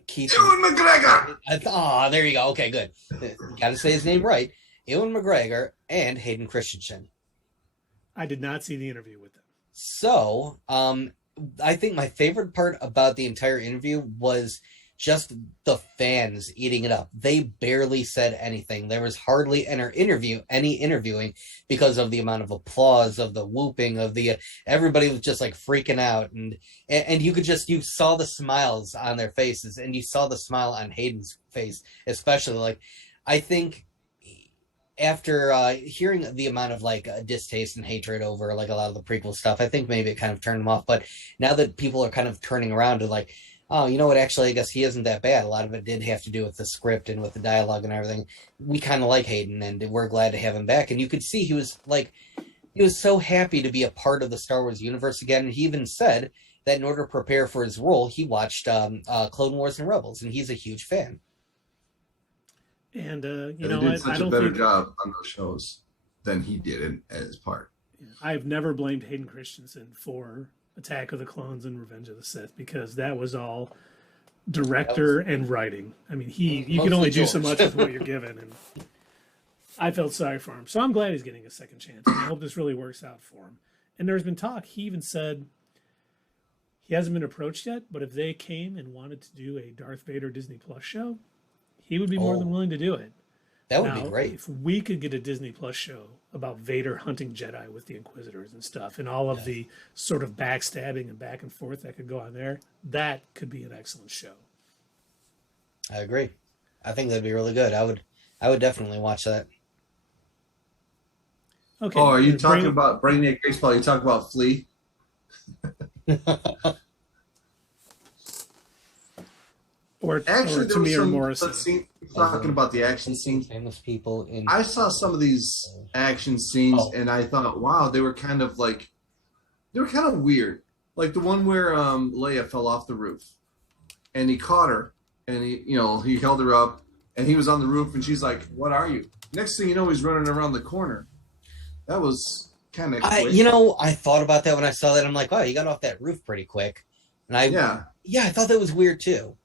Keith? Ewan McGregor! There you go. Okay, good. Got to say his name right. Ewan McGregor and Hayden Christensen. I did not see the interview with them. So, I think my favorite part about the entire interview was just the fans eating it up. They barely said anything. There was hardly any interviewing because of the amount of applause, of the whooping, of the everybody was just like freaking out, and you saw the smiles on their faces, and you saw the smile on Hayden's face, especially. Like, I think after hearing the amount of like distaste and hatred over like a lot of the prequel stuff, I think maybe it kind of turned him off. But now that people are kind of turning around to like, oh, you know what? Actually, I guess he isn't that bad. A lot of it did have to do with the script and with the dialogue and everything. We kind of like Hayden, and we're glad to have him back. And you could see he was so happy to be a part of the Star Wars universe again. And he even said that in order to prepare for his role, he watched Clone Wars and Rebels, and he's a huge fan. And they did such a better job on those shows than he did in his part. I've never blamed Hayden Christensen for Attack of the Clones and Revenge of the Sith, because that was all director and writing. I mean, you can only do so much with what you're given, and I felt sorry for him. So I'm glad he's getting a second chance, and I hope this really works out for him. And there's been talk. He even said he hasn't been approached yet, but if they came and wanted to do a Darth Vader Disney Plus show, he would be more than willing to do it. That would be great. If we could get a Disney Plus show about Vader hunting Jedi with the Inquisitors and stuff, and all of the sort of backstabbing and back and forth that could go on there, that could be an excellent show. I agree. I think that'd be really good. I would definitely watch that. Okay. Oh, are you talking about Brainiac Baseball? You talk about Flea? Or actually, there was some Morrison. Scene, talking about the action scenes. Famous people in. I saw some of these action scenes, and I thought, wow, they were kind of weird. Like the one where Leia fell off the roof, and he caught her, and he held her up, and he was on the roof, and she's like, "What are you?" Next thing you know, he's running around the corner. That was kind of. I thought about that when I saw that. I'm like, wow, you got off that roof pretty quick, and I thought that was weird too.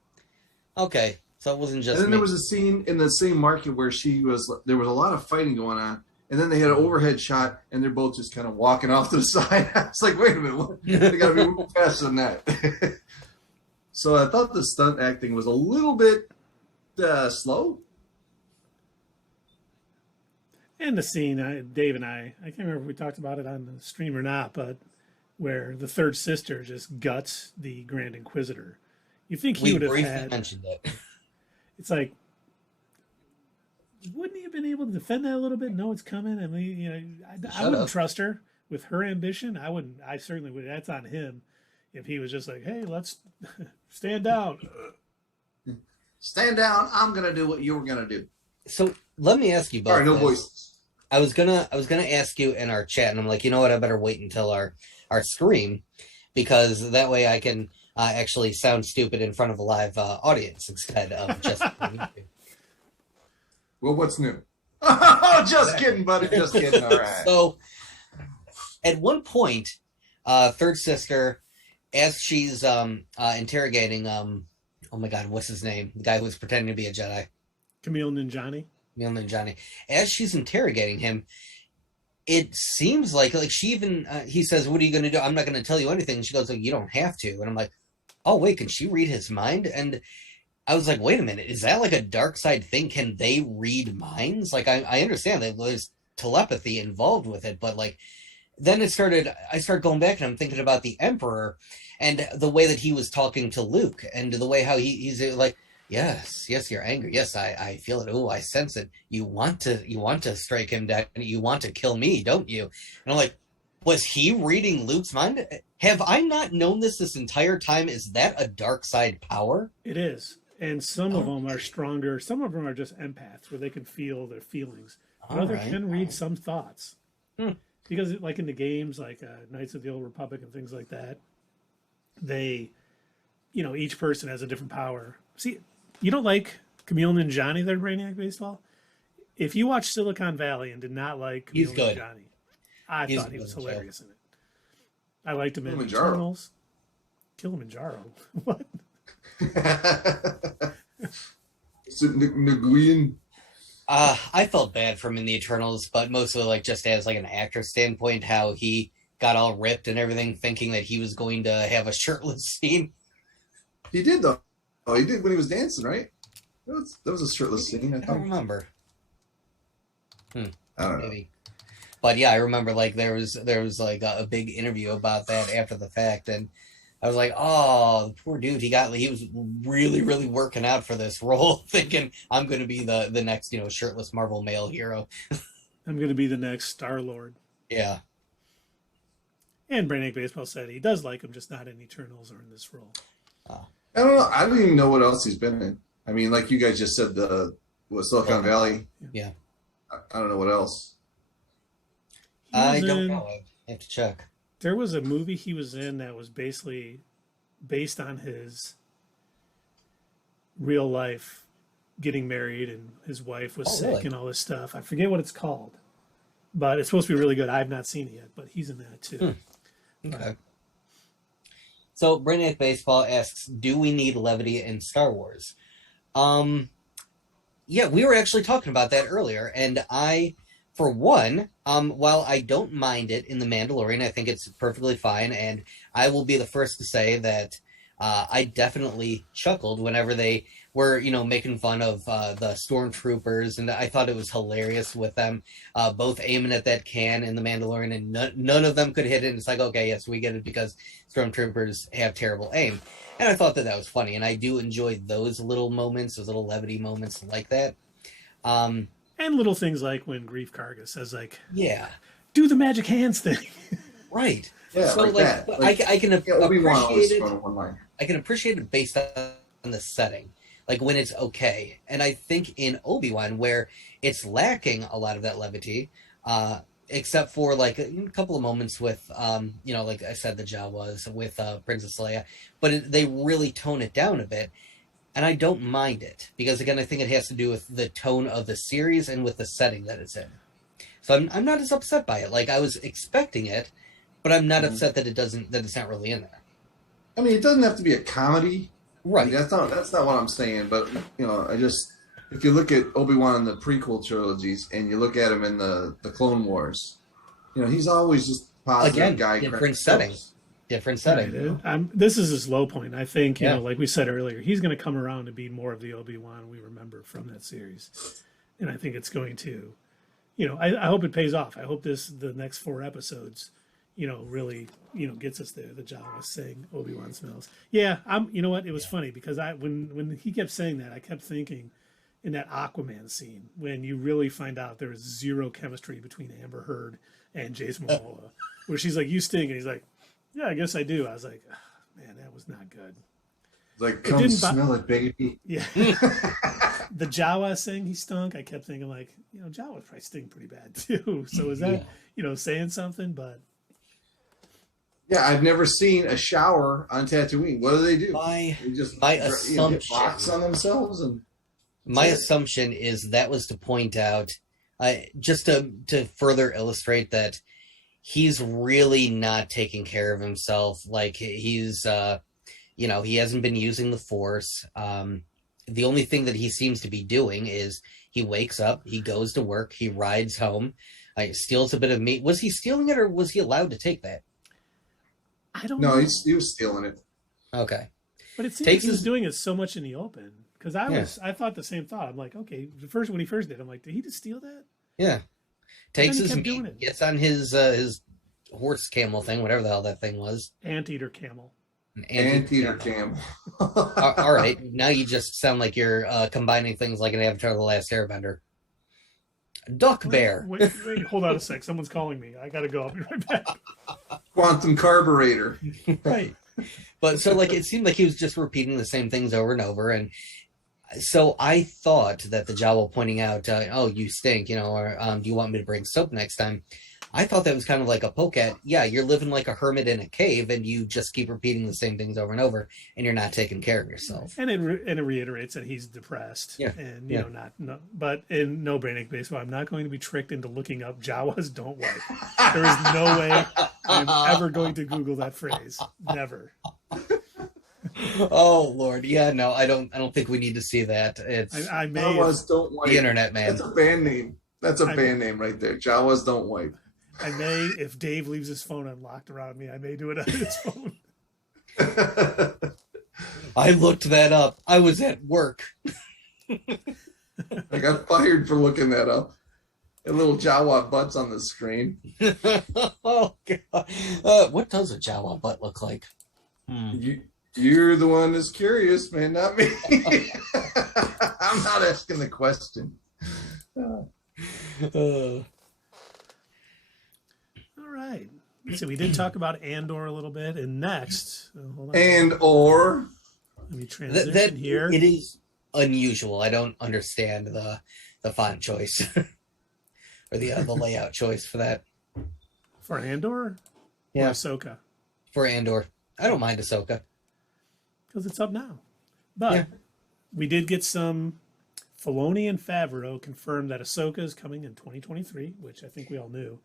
Okay, so it wasn't just. And then there was a scene in the same market where there was a lot of fighting going on, and then they had an overhead shot, and they're both just kind of walking off to the side. I was like, wait a minute, they got to be moving faster than that. So I thought the stunt acting was a little bit slow. And the scene, Dave and I can't remember if we talked about it on the stream or not, but where the third sister just guts the Grand Inquisitor. You think he would have mentioned it. It's like, wouldn't he have been able to defend that a little bit? No, it's coming. I mean, I wouldn't trust her with her ambition. I wouldn't. I certainly would. That's on him. If he was just like, hey, let's stand down. Stand down. I'm gonna do what you were gonna do. So let me ask you both. All right, no voices. I was gonna ask you in our chat, and I'm like, you know what? I better wait until our stream, because that way I can. Actually sound stupid in front of a live audience instead of just. Well, what's new? Just kidding, buddy. Just kidding. All right. So, at one point, third sister, as she's interrogating, oh my God, what's his name? The guy who was pretending to be a Jedi. Kumail Nanjiani. As she's interrogating him, it seems like she even he says, "What are you going to do?" "I'm not going to tell you anything." And she goes, "Like, you don't have to." And I'm like, "Oh wait, can she read his mind?" And I was like, "Wait a minute, is that like a dark side thing? Can they read minds?" Like, I understand that there's telepathy involved with it, but like, then I started going back, and I'm thinking about the Emperor and the way that he was talking to Luke, and the way how he's like. Yes, you're angry. Yes, I feel it. Oh, I sense it. You want to strike him down. You want to kill me, don't you? And I'm like, was he reading Luke's mind? Have I not known this entire time? Is that a dark side power? It is. And some of them are stronger. Some of them are just empaths where they can feel their feelings. Others can read some thoughts. because like in the games, like Knights of the Old Republic and things like that, they, each person has a different power. See, you don't like Camille Ninjani, their Brainiac Baseball? If you watch Silicon Valley and did not like Camille Ninjani, I thought he was hilarious in it. I liked him in Eternals. Kilimanjaro. What? Nguyen. I felt bad for him in the Eternals, but mostly like just as like an actor standpoint, how he got all ripped and everything, thinking that he was going to have a shirtless scene. He did though. Oh, he did when he was dancing, right? That was a shirtless scene. I don't remember. I don't know. Maybe. But yeah, I remember like there was like a big interview about that after the fact, and I was like, oh, the poor dude, he was really, really working out for this role, thinking I'm going to be the next, shirtless Marvel male hero. I'm going to be the next Star-Lord. Yeah. And Brainiac Baseball said he does like him, just not in Eternals or in this role. I don't know. I don't even know what else he's been in. I mean, like you guys just said, Silicon Valley. Yeah. I don't know what else. I don't know. I have to check. There was a movie he was in that was basically based on his real life getting married, and his wife was sick and all this stuff. I forget what it's called, but it's supposed to be really good. I have not seen it yet, but he's in that too. Okay. So Brainiac Baseball asks, do we need levity in Star Wars? Yeah, we were actually talking about that earlier, and I, for one, while I don't mind it in The Mandalorian, I think it's perfectly fine, and I will be the first to say that I definitely chuckled whenever they were, making fun of the stormtroopers, and I thought it was hilarious with them both aiming at that can in The Mandalorian, and none of them could hit it, and it's like, okay, yes, we get it, because stormtroopers have terrible aim. And I thought that was funny, and I do enjoy those little moments, those little levity moments like that. And little things like when Grief Karga says, like, yeah, do the magic hands thing. Right. Yeah, so like that. I can appreciate it. One-line. I can appreciate it based on the setting, like when it's okay. And I think in Obi-Wan, where it's lacking a lot of that levity, except for like a couple of moments with, like I said, the Jawas with Princess Leia, but they really tone it down a bit. And I don't mind it, because again, I think it has to do with the tone of the series and with the setting that it's in. So I'm not as upset by it. Like, I was expecting it, but I'm not upset that it's not really in there. I mean, it doesn't have to be a comedy. Right. That's not what I'm saying, but if you look at Obi-Wan in the prequel trilogies and you look at him in the Clone Wars, he's always just positive guy. Different setting. Right. This is his low point. I think, like we said earlier, he's going to come around to be more of the Obi-Wan we remember from that series. And I think it's going to, I hope it pays off. I hope the next 4 episodes, really, gets us there. The Jawa saying Obi-Wan smells. Yeah, you know what? It was funny because when he kept saying that, I kept thinking in that Aquaman scene when you really find out there is zero chemistry between Amber Heard and Jason Momoa, where she's like, "You stink," and he's like, "Yeah, I guess I do." I was like, oh, man, that was not good. Like, come smell it, baby. Yeah. The Jawa saying he stunk, I kept thinking, like, Jawas probably stink pretty bad, too. So is that, saying something? But yeah, I've never seen a shower on Tatooine. What do? My assumption, get rocks on themselves, and my assumption is that was to point out, just to further illustrate that he's really not taking care of himself. Like, he's, he hasn't been using the Force. The only thing that he seems to be doing is he wakes up, he goes to work, he rides home, steals a bit of meat. Was he stealing it, or was he allowed to take that? I don't know. No, he was stealing it. Okay. But it seems like he was doing it so much in the open. Because I thought the same thought. I'm like, okay, when he first did, I'm like, did he just steal that? Yeah. Takes his meat, gets on his horse camel thing, whatever the hell that thing was. Anteater camel. Anteater camel. All right. Now you just sound like you're combining things like an Avatar: The Last Airbender. Duck bear. Wait, hold on a sec. Someone's calling me. I gotta go. I'll be right back. Quantum carburetor. Right. But so it seemed like he was just repeating the same things over and over. And so I thought that the Jawa pointing out, oh, you stink, or do you want me to bring soap next time? I thought that was kind of like a poke at, yeah, you're living like a hermit in a cave and you just keep repeating the same things over and over and you're not taking care of yourself. And it reiterates that he's depressed. Yeah. And, you know, but in No Brainiac Baseball, I'm not going to be tricked into looking up Jawas don't wipe. There is no way I'm ever going to Google that phrase. Never. Oh Lord, yeah, no, I don't think we need to see that. It's Jawas don't wipe. The internet, man. That's a band name. That's a band name right there. Jawas don't wipe. I may, if Dave leaves his phone unlocked around me, I may do it on his phone. I looked that up. I was at work. I got fired for looking that up. A little Jawa butts on the screen. Oh God! What does a Jawa butt look like? You're the one that's curious, man, not me. I'm not asking the question. All right. So we did talk about Andor a little bit, and next, hold on. Let me transition here. It is unusual. I don't understand the font choice or the layout choice for that. For Andor? Yeah. Or Ahsoka? For Andor. I don't mind Ahsoka. Because it's up now. But we did get some. Filoni and Favreau confirmed that Ahsoka is coming in 2023, which I think we all knew.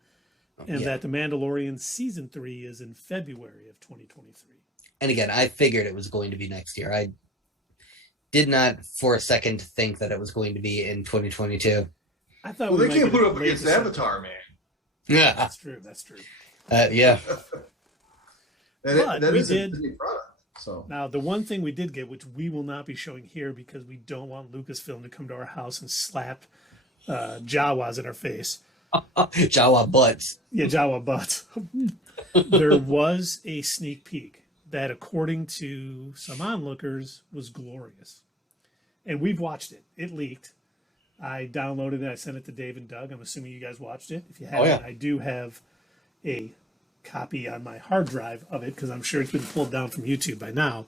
And that The Mandalorian Season 3 is in February of 2023. And again, I figured it was going to be next year. I did not for a second think that it was going to be in 2022. I thought well, they can't put up against Avatar, man. Yeah. That's true. That's true. Yeah. that is a Disney product. So now the one thing we did get, which we will not be showing here because we don't want Lucasfilm to come to our house and slap Jawas in our face. Jawa butts. Yeah, Jawa butts. There was a sneak peek that, according to some onlookers, was glorious. And we've watched it. It leaked. I downloaded it. I sent it to Dave and Doug. I'm assuming you guys watched it. If you haven't, I do have a copy on my hard drive of it because I'm sure it's been pulled down from YouTube by now.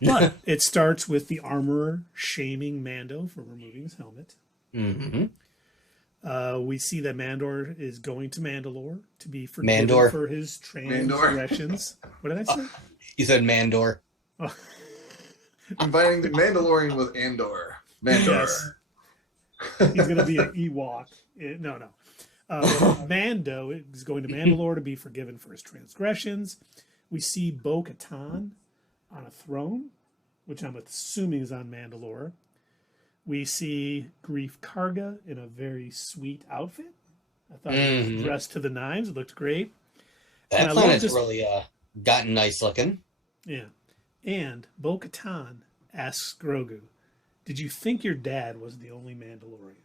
But it starts with the armorer shaming Mando for removing his helmet. Mm-hmm. We see that Mandor is going to Mandalore to be forgiven for his transgressions. What did I say? You said Mandor. Oh. Combining the Mandalorian with Andor. Mandor. Yes. He's going to be an Ewok. No. Mando is going to Mandalore to be forgiven for his transgressions. We see Bo-Katan on a throne, which I'm assuming is on Mandalore. We see Grief Karga in a very sweet outfit. I thought he was dressed to the nines. It looked great. That planet's really gotten nice looking. Yeah. And Bo-Katan asks Grogu, did you think your dad was the only Mandalorian?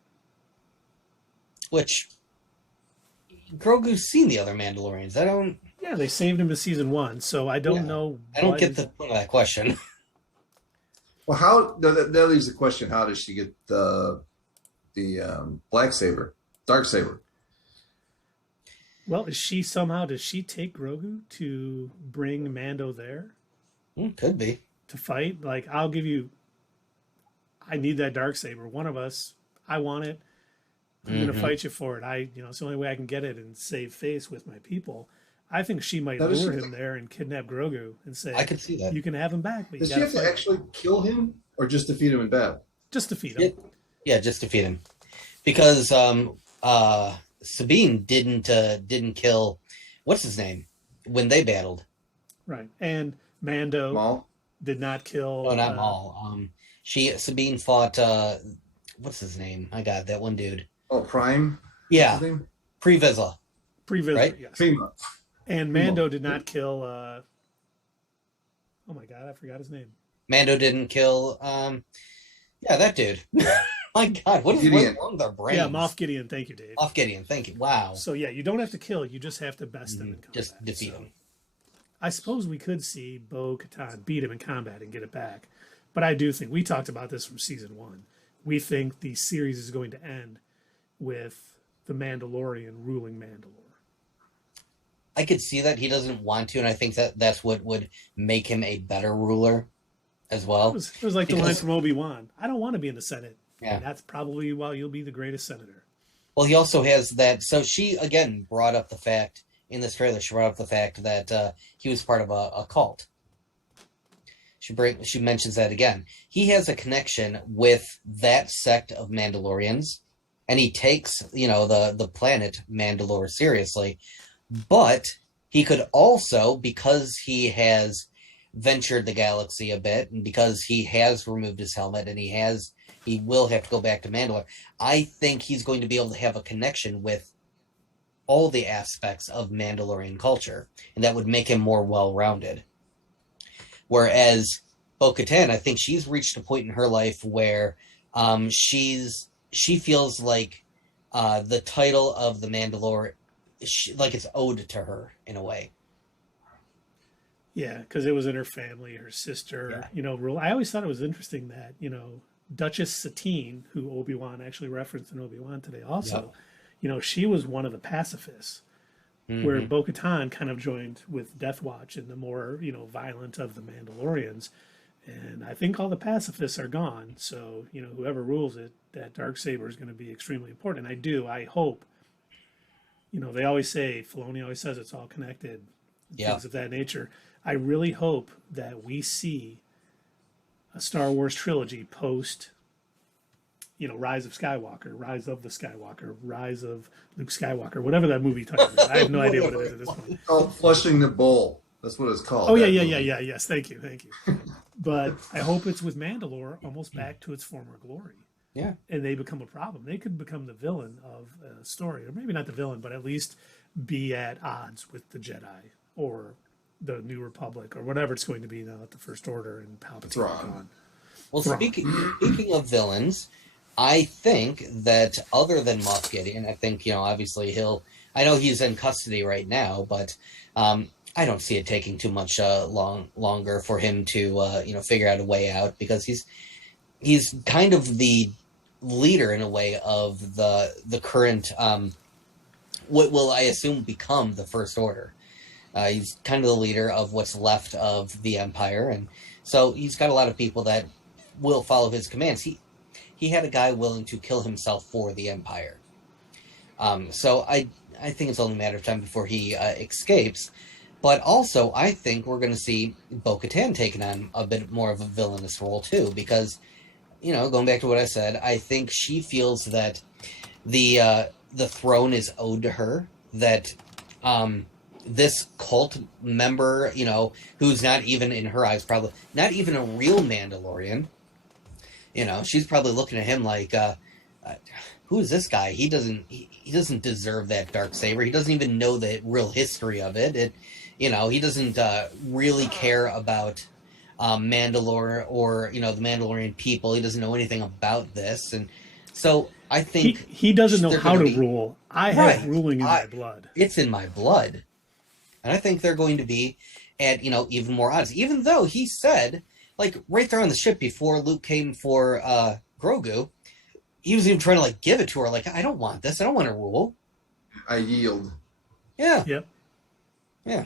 Which... Grogu's seen the other Mandalorians. Yeah, they saved him in season 1, so I don't know. I don't get the point of that question. Well, how that leaves the question: how does she get the black saber, dark saber? Well, does she take Grogu to bring Mando there? Could be to fight. Like, I need that dark saber. One of us, I want it. I'm going to fight you for it. It's the only way I can get it and save face with my people. I think she might lure him there and kidnap Grogu and say, I could see that. You can have him back. But does she have to actually kill him or just defeat him in battle? Just defeat him. Yeah, just defeat him. Because Sabine didn't kill, what's his name, when they battled. Right. And Mando Maul did not kill. Oh, not Maul. Sabine fought, what's his name? I got that one dude. Oh, Prime? Yeah. Pre Vizsla, right? Yes. Prima. And Mando did not kill, oh my God, I forgot his name. Mando didn't kill, that dude. My God, what's wrong with our brains? Yeah, Moff Gideon. Thank you, Dave. Moff Gideon, thank you. Wow. So, yeah, you don't have to kill. You just have to best them in combat. Just defeat him. I suppose we could see Bo-Katan beat him in combat and get it back. But I do think, we talked about this from season 1. We think the series is going to end with the Mandalorian ruling Mandalore. I could see that he doesn't want to, and I think that's what would make him a better ruler as well. It was like the line from Obi-Wan. I don't want to be in the Senate. Yeah. And that's probably why you'll be the greatest senator. Well, he also has that. So she again brought up the fact in this trailer. She brought up the fact that he was part of a cult. She mentions that again. He has a connection with that sect of Mandalorians, and he takes the planet Mandalore seriously. But he could also, because he has ventured the galaxy a bit, and because he has removed his helmet, and he will have to go back to Mandalore. I think he's going to be able to have a connection with all the aspects of Mandalorian culture, and that would make him more well-rounded. Whereas Bo-Katan, I think she's reached a point in her life where she feels like the title of the Mandalore, like it's owed to her in a way. Yeah, because it was in her family, her sister. Yeah. I always thought it was interesting that Duchess Satine, who Obi-Wan actually referenced in Obi-Wan today, also, she was one of the pacifists. Where Bo-Katan kind of joined with Death Watch and the more, violent of the Mandalorians. And I think all the pacifists are gone. So, whoever rules it, that Darksaber is going to be extremely important. And I hope, they always say, Filoni always says it's all connected, things of that nature. I really hope that we see a Star Wars trilogy post Rise of Skywalker, Rise of the Skywalker, Rise of Luke Skywalker, whatever that movie title is. I have no idea what it is at this point. It's called Flushing the Bowl. That's what it's called. Oh, yeah. Yes, thank you. But I hope it's with Mandalore almost back to its former glory. Yeah. And they become a problem. They could become the villain of a story, or maybe not the villain, but at least be at odds with the Jedi or the New Republic or whatever it's going to be now that the First Order and Palpatine are gone. Well, speaking of villains, I think that other than Moff Gideon, I think, obviously I know he's in custody right now, but I don't see it taking too much longer for him to, figure out a way out, because he's kind of the leader in a way of the current, what will I assume become the First Order. He's kind of the leader of what's left of the Empire, and so he's got a lot of people that will follow his commands. He had a guy willing to kill himself for the Empire. So I think it's only a matter of time before he escapes. But also, I think we're going to see Bo-Katan taking on a bit more of a villainous role, too. Because, going back to what I said, I think she feels that the throne is owed to her. That this cult member, who's not even, in her eyes, probably not even a real Mandalorian, she's probably looking at him like, who is this guy? He doesn't deserve that Darksaber. He doesn't even know the real history of it. He doesn't really care about Mandalore or, the Mandalorian people. He doesn't know anything about this. And so I think he doesn't know how to rule. I have ruling in my blood. It's in my blood. And I think they're going to be at, even more odds. Even though he said, like, right there on the ship before Luke came for Grogu, he was even trying to, give it to her. Like, I don't want this. I don't want to rule. I yield. Yeah. Yep. Yeah.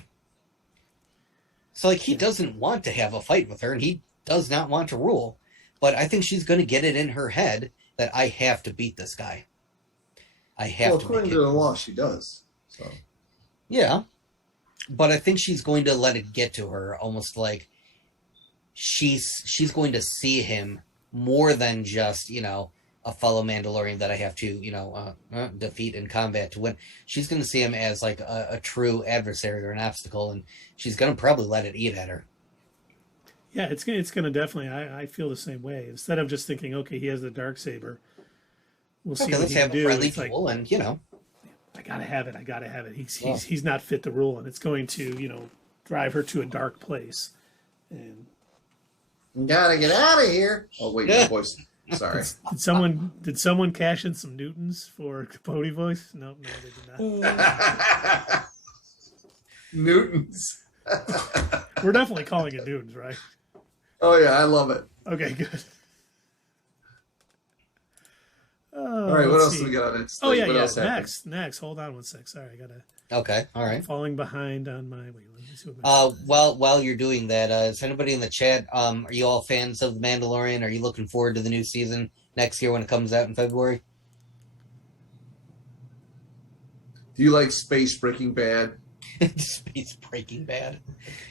So, he doesn't want to have a fight with her, and he does not want to rule. But I think she's going to get it in her head that I have to beat this guy. I have to. Well, according to the law, she does. So. Yeah. But I think she's going to let it get to her, almost like she's going to see him more than just, a fellow Mandalorian that I have to, defeat in combat to win. She's going to see him as a true adversary or an obstacle, and she's going to probably let it eat at her. Yeah, it's going to definitely. I feel the same way. Instead of just thinking, okay, he has the Darksaber, we'll see what he can do. Let's have a friendly duel, and I gotta have it. He's not fit to rule, and it's going to drive her to a dark place. And gotta get out of here. Oh wait, my voice. Sorry. Did someone cash in some Newtons for Capote voice? No, they did not. Newtons. We're definitely calling it Newtons, right? Oh yeah, I love it. Okay, good. All right, what else do we got on it? Oh yeah. Next. Hold on one sec. Sorry, I gotta. Okay, all right. I'm falling behind on my. Wait, let me see what while you're doing that, is anybody in the chat? Are you all fans of The Mandalorian? Are you looking forward to the new season next year when it comes out in February? Do you like Space Breaking Bad? Space Breaking Bad.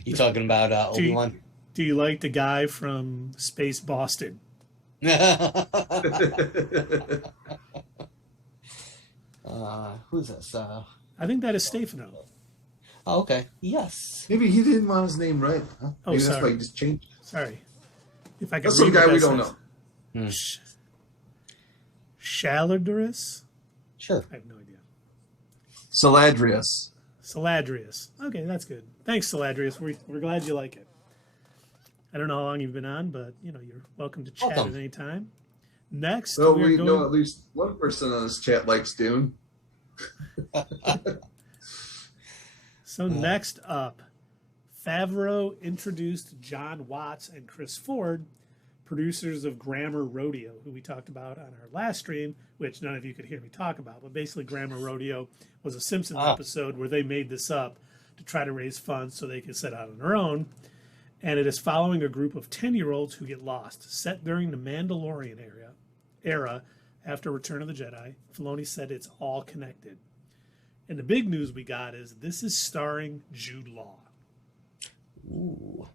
You talking about Obi-Wan? Do you like the guy from Space Boston? Who's this? I think that is Stefano. Oh, okay. Yes. Maybe he didn't want his name right. Huh? Oh, Maybe sorry. that's why he just changed it. Sorry. If I could That's some read guy what we that don't says. know. Shaladris? Sure. I have no idea. Saladrius. Saladrius. Okay, that's good. Thanks, Saladrius. We're glad you like it. I don't know how long you've been on, but you're welcome to chat Welcome. at any time. Next, So we're we going. know at least one person on this chat likes Dune. So next up, Favreau introduced John Watts and Chris Ford, producers of Grammar Rodeo, who we talked about on our last stream, which none of you could hear me talk about. But basically, Grammar Rodeo was a Simpsons episode where they made this up to try to raise funds so they could set out on their own. And it is following a group of 10-year-olds who get lost, set during the Mandalorian era after Return of the Jedi. Filoni said it's all connected. And the big news we got is this is starring Jude Law. Ooh.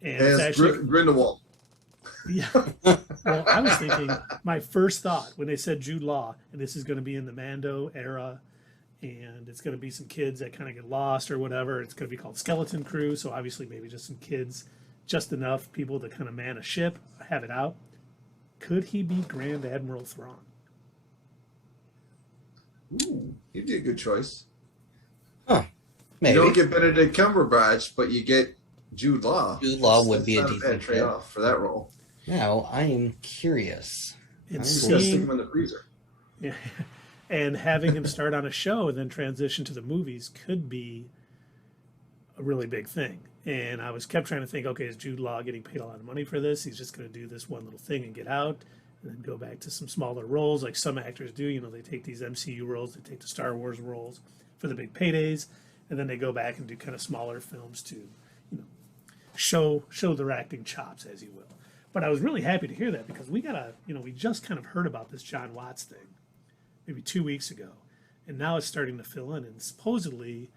And As it's actually Grindelwald. Yeah. Well, I was thinking, my first thought when they said Jude Law, and this is going to be in the Mando era, and it's going to be some kids that kind of get lost or whatever. It's going to be called Skeleton Crew, so obviously maybe just some kids, just enough people to kind of man a ship, have it out. Could he be Grand Admiral Thrawn? Ooh, he'd be a good choice. Huh. Maybe. You don't get Benedict Cumberbatch, but you get Jude Law. Jude Law would be a not decent bad trade-off for that role. Now, I am curious. And Just stick him in the freezer. Yeah. And having him start on a show and then transition to the movies could be a really big thing. And I kept trying to think, okay, is Jude Law getting paid a lot of money for this? He's just going to do this one little thing and get out and then go back to some smaller roles like some actors do. They take these MCU roles, they take the Star Wars roles for the big paydays, and then they go back and do kind of smaller films to, show their acting chops, as you will. But I was really happy to hear that because we just kind of heard about this John Watts thing maybe 2 weeks ago, and now it's starting to fill in. And supposedly,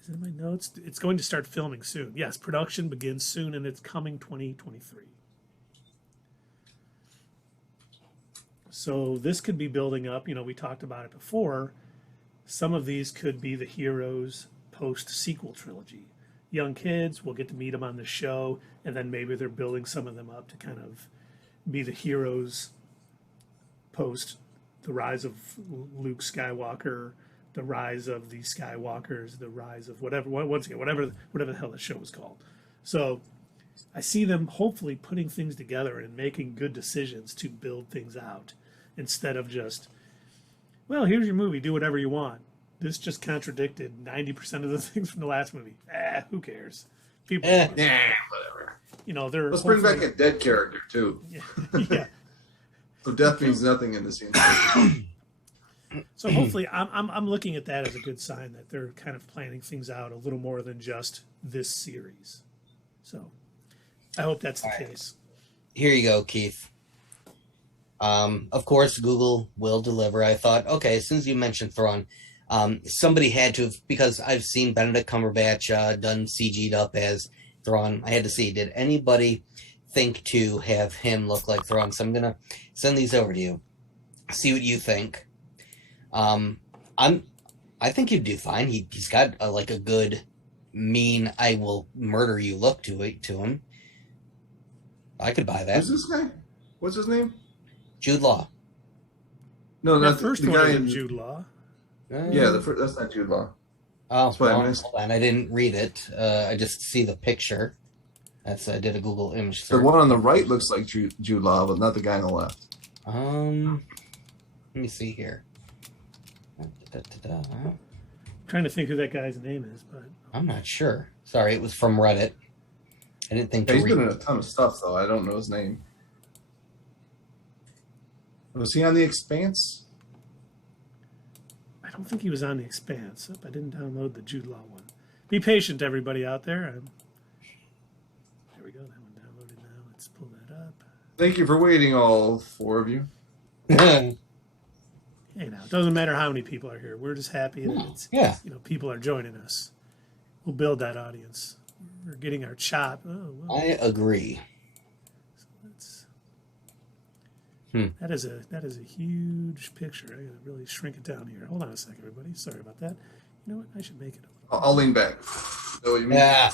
is it in my notes? It's going to start filming soon. Yes, production begins soon, and it's coming 2023. So this could be building up. We talked about it before. Some of these could be the Heroes post-sequel trilogy. Young kids, we'll get to meet them on the show, and then maybe they're building some of them up to kind of be the heroes post the rise of Luke Skywalker, the rise of the Skywalkers, the rise of whatever the hell the show was called. So I see them hopefully putting things together and making good decisions to build things out instead of just, well, here's your movie, do whatever you want. This just contradicted 90% of the things from the last movie. Who cares? People, whatever. Let's bring back a dead character too. Yeah. So death means nothing in this scene. So hopefully, I'm looking at that as a good sign that they're kind of planning things out a little more than just this series. So I hope that's the case. Here you go, Keith. Of course, Google will deliver. I thought, okay, as soon as you mentioned Thrawn, somebody had to have, because I've seen Benedict Cumberbatch done CG'd up as Thrawn. I had to see, did anybody think to have him look like Thrawn? So I'm going to send these over to you. See what you think. I think he'd do fine. He's got a good, mean, I will murder you look to him. I could buy that. Who's this guy? What's his name? Jude Law. No, The that's first the one guy is in Jude Law. Yeah, that's not Jude Law. Oh, That's what I well, missed. hold on, I didn't read it. I just see the picture. I did a Google image search. The one on the right looks like Jude Law, but not the guy on the left. Let me see here. Trying to think who that guy's name is, but I'm not sure. Sorry, it was from Reddit. I didn't think Yeah, to he's read. been in a ton of stuff, though. I don't know his name. Was he on The Expanse? I don't think he was on The Expanse. I didn't download the Jude Law one. Be patient, everybody out there. There we go. That one downloaded now. Let's pull that up. Thank you for waiting, all four of you. Yeah, Hey, now it doesn't matter how many people are here. We're just happy that it's people are joining us. We'll build that audience. We're getting our chop. Oh, well. I agree. That is a huge picture. I gotta really shrink it down here. Hold on a second, everybody. Sorry about that. You know what? I should make it a little. I'll lean back. Know what you mean? Yeah.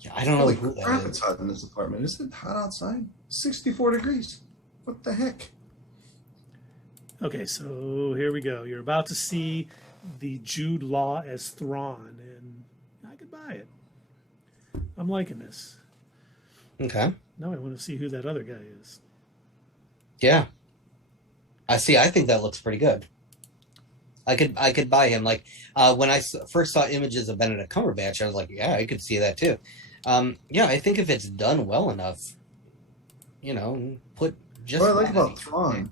Yeah, I don't know who that is. It's hot in this apartment. Isn't it hot outside? 64 degrees. What the heck? Okay, so here we go. You're about to see the Jude Law as Thrawn, and I could buy it. I'm liking this. Okay. Now I want to see who that other guy is. Yeah. I think that looks pretty good. I could buy him. Like when I first saw images of Benedict Cumberbatch, I was like, yeah, I could see that too. Yeah, I think if it's done well enough, put just. What I like about Thrawn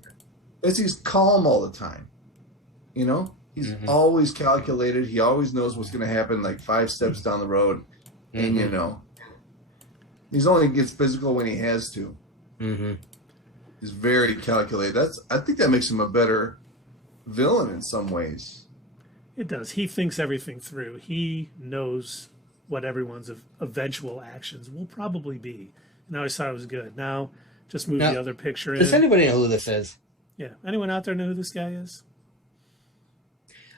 is he's calm all the time. He's always calculated. He always knows what's going to happen, like 5 steps down the road, and he's only gets physical when he has to. He's very calculated. I think that makes him a better villain in some ways. It does. He thinks everything through. He knows what everyone's eventual actions will probably be. And I always thought it was good. Now, just move the other picture in. Does anybody know who this is? Yeah. Anyone out there know who this guy is?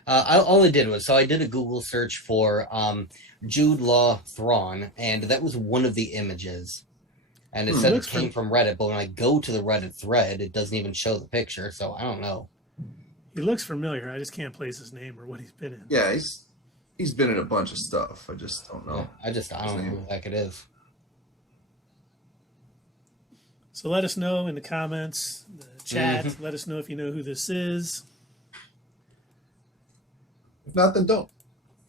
All I did was, I did a Google search for Jude Law Thrawn, and that was one of the images. And it said it came from Reddit, but when I go to the Reddit thread, it doesn't even show the picture, so I don't know. He looks familiar. I just can't place his name or what he's been in. Yeah, he's been in a bunch of stuff. I just don't know. Yeah, I don't know who the heck it is. So let us know in the comments, the chat. Let us know if you know who this is. If not, then don't.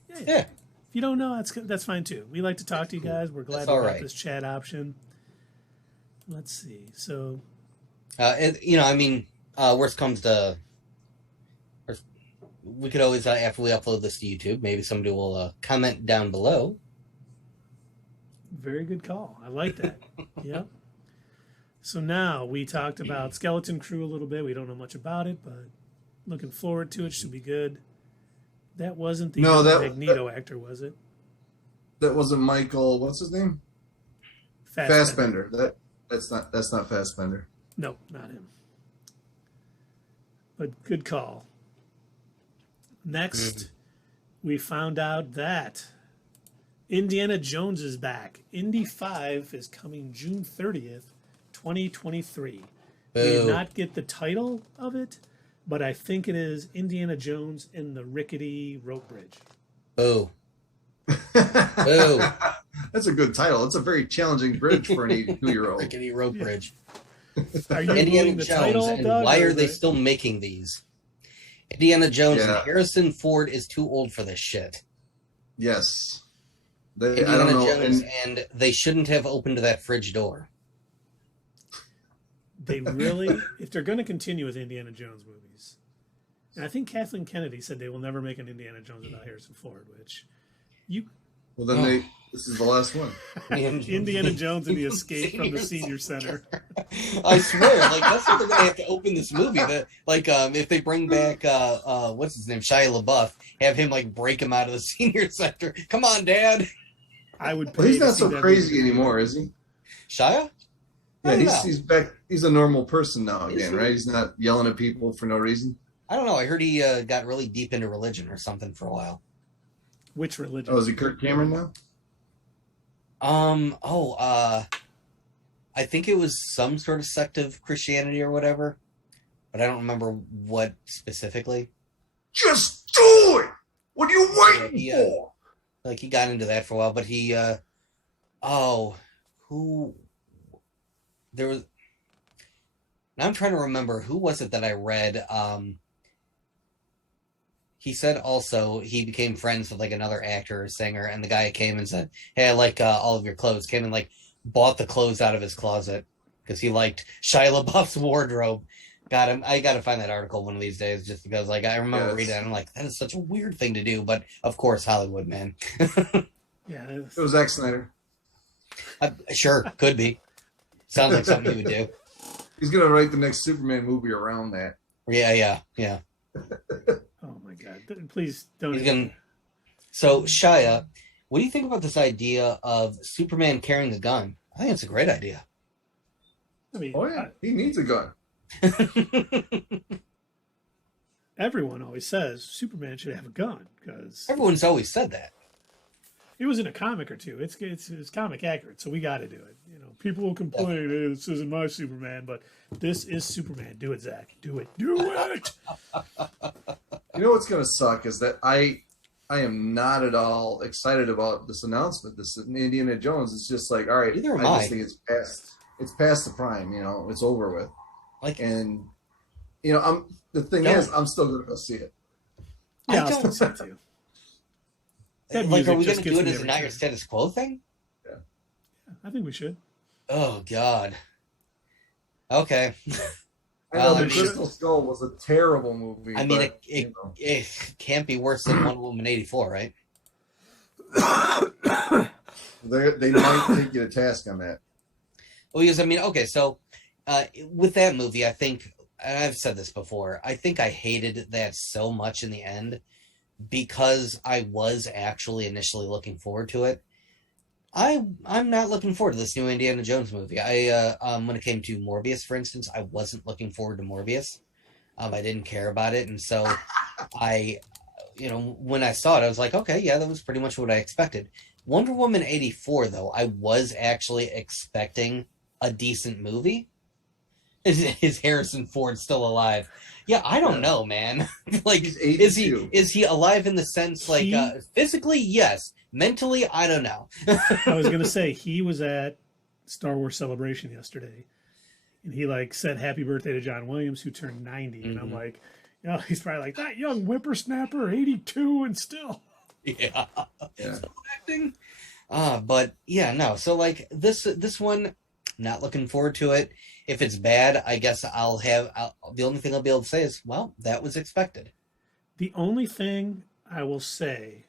Yeah. If you don't know, that's fine too. We like to talk to you guys. We're glad we got this chat option. Let's see. So, worst comes to, we could always, after we upload this to YouTube, maybe somebody will comment down below. Very good call. I like that. Yep. So now we talked about Skeleton Crew a little bit. We don't know much about it, but looking forward to it. Should be good. That wasn't the Magneto actor, was it? That wasn't Michael. What's his name? Fassbender. That's not Fassbender. No, not him. But good call. Next, we found out that Indiana Jones is back. Indy 5 is coming June 30th, 2023. We did not get the title of it, but I think it is Indiana Jones in the Rickety Rope Bridge. Oh. That's a good title. It's a very challenging bridge for an 82-year-old. Rickety Rope Bridge. Are you Indiana the Jones, title, and Doug, why are they still making these? Indiana Jones and Harrison Ford is too old for this shit. Yes. Indiana Jones, and they shouldn't have opened that fridge door. They really, if they're going to continue with Indiana Jones movies, and I think Kathleen Kennedy said they will never make an Indiana Jones without Harrison Ford, which well, then this is the last one. Indiana Jones and the Escape from the Senior Center. I swear, that's what they're gonna have to open this movie. That if they bring back what's his name, Shia LaBeouf, have him break him out of the Senior Center. Come on, Dad. I would. Well, he's not so crazy anymore, is he? Shia? Yeah, he's back. He's a normal person now again, right? He's not yelling at people for no reason. I don't know. I heard he got really deep into religion or something for a while. Which religion? Oh, is he Kirk Cameron now? I think it was some sort of sect of Christianity or whatever, but I don't remember what specifically. Just do it! What are you waiting for? He got into that for a while, but he, there was, now I'm trying to remember, who was it that I read, he said also he became friends with another actor or singer, and the guy came and said, hey, I like all of your clothes, came and bought the clothes out of his closet because he liked Shia LaBeouf's wardrobe. I got to find that article one of these days, just because I remember reading it and I'm like, that is such a weird thing to do, but of course Hollywood, man. Yeah, it was Zack Snyder. Sure, could be. Sounds like something he would do. He's gonna write the next Superman movie around that. Yeah. Oh my God! Please don't. So Shia, what do you think about this idea of Superman carrying a gun? I think it's a great idea. I mean, oh yeah, he needs a gun. Everyone always says Superman should have a gun because everyone's always said that. It was in a comic or two. It's comic accurate, so we got to do it. You know, people will complain, "Hey, this isn't my Superman," but this is Superman. Do it, Zach. Do it. Do it. You know what's gonna suck is that I am not at all excited about this announcement. This Indiana Jones is just like, all right. Neither am I just think it's past the prime. You know, it's over with. And you know, the thing is, I'm still gonna go see it. Yeah, I'll still see it too. Like, are we going to do it as a not your status quo thing? Yeah. I think we should. Oh, God. Okay. I know the Crystal Skull was a terrible movie. I mean, it can't be worse than Wonder Woman 84, right? They might take you to task on that. Well, because, I mean, okay, so with that movie, I think, and I've said this before, I think I hated that so much in the end because I was actually initially looking forward to it. I'm not looking forward to this new Indiana Jones movie. When it came to Morbius, for instance, I wasn't looking forward to Morbius. I didn't care about it, and so when I saw it, I was like, okay, yeah, that was pretty much what I expected. Wonder Woman 84, though, I was actually expecting a decent movie. Is Harrison Ford still alive? Yeah, I don't know, man. Like, is he alive in the sense, like, physically? Yes. Mentally, I don't know. I was gonna say he was at Star Wars Celebration yesterday, and he like said happy birthday to John Williams, who turned 90, and I'm like, you know, he's probably like that young whippersnapper, 82, and still. Yeah. Still acting. But yeah, no. So like this one, not looking forward to it. If it's bad, I guess the only thing I'll be able to say is, well, that was expected. The only thing I will say,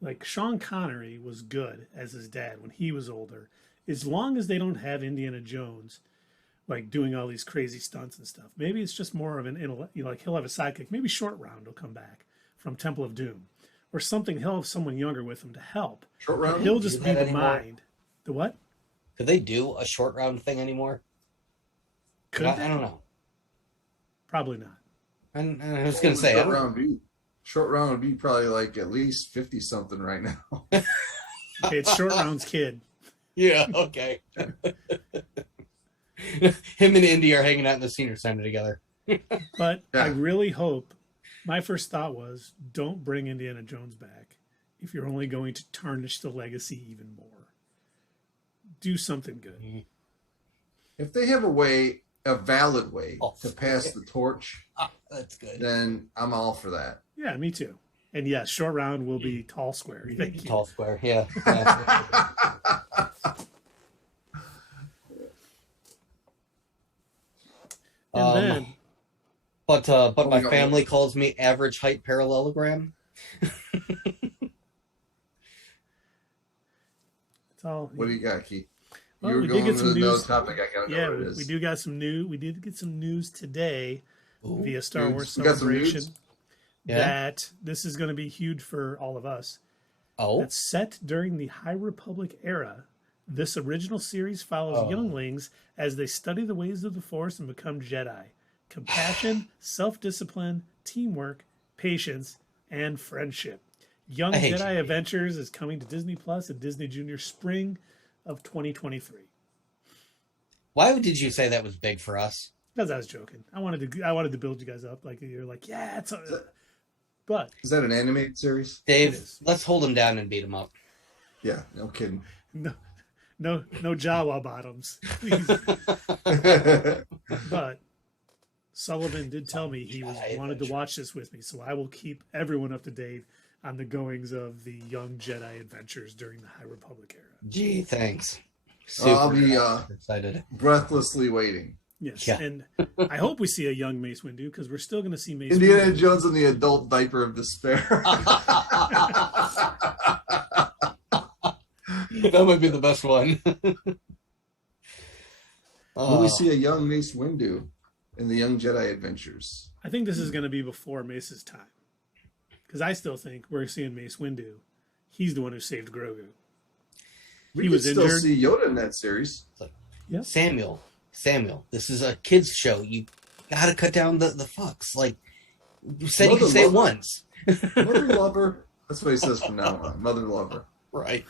like Sean Connery was good as his dad when he was older, as long as they don't have Indiana Jones like doing all these crazy stunts and stuff. Maybe it's just more of like he'll have a sidekick. Maybe Short Round will come back from Temple of Doom or something. He'll have someone younger with him to help. Short Round? He'll just be the mind. The what? Could they do a Short Round thing anymore? I don't know. Probably not. I was going to say, Short Round would be probably like at least 50 something right now. Okay, it's Short Round's kid. Yeah, okay. Him and Indy are hanging out in the senior center together. But yeah. I really hope, my first thought was, don't bring Indiana Jones back if you're only going to tarnish the legacy even more. Do something good. If they have a valid way to pass the torch, that's good. Then I'm all for that. Yeah, me too. And yes, Short Round will be tall square. Thank you. Tall square, yeah. And then, but my family calls me average height parallelogram. It's all. What do you got, Keith? Well, you were going with another topic. I gotta know what it is. We do got some news. We did get some news today via Star Wars Celebration. That this is going to be huge for all of us. Oh, that's set during the High Republic era. This original series follows younglings as they study the ways of the Force and become Jedi. Compassion, self-discipline, teamwork, patience, and friendship. Young Jedi Adventures is coming to Disney Plus and Disney Junior spring of 2023. Why did you say that was big for us? Because I was joking. I wanted to build you guys up. Like you're like, yeah, it's but is that an animated series? Dave, let's hold him down and beat him up. Yeah, no kidding. No Jawa bottoms, please. But Sullivan did tell me he wanted to watch this with me, so I will keep everyone up to date on the goings of the Young Jedi Adventures during the High Republic era. Gee, thanks. I'll be excited, breathlessly waiting. Yes, yeah. And I hope we see a young Mace Windu because we're still going to see Mace Indiana Windu. Jones in the adult diaper of despair. That might be the best one. Will we see a young Mace Windu in the Young Jedi Adventures? I think this is going to be before Mace's time. Because I still think we're seeing Mace Windu. He's the one who saved Grogu. We could still see Yoda in that series. Yep. Samuel, this is a kids show. You got to cut down the fucks. Like, you said you could say it once. Mother lover. That's what he says from now on. Mother lover. Right.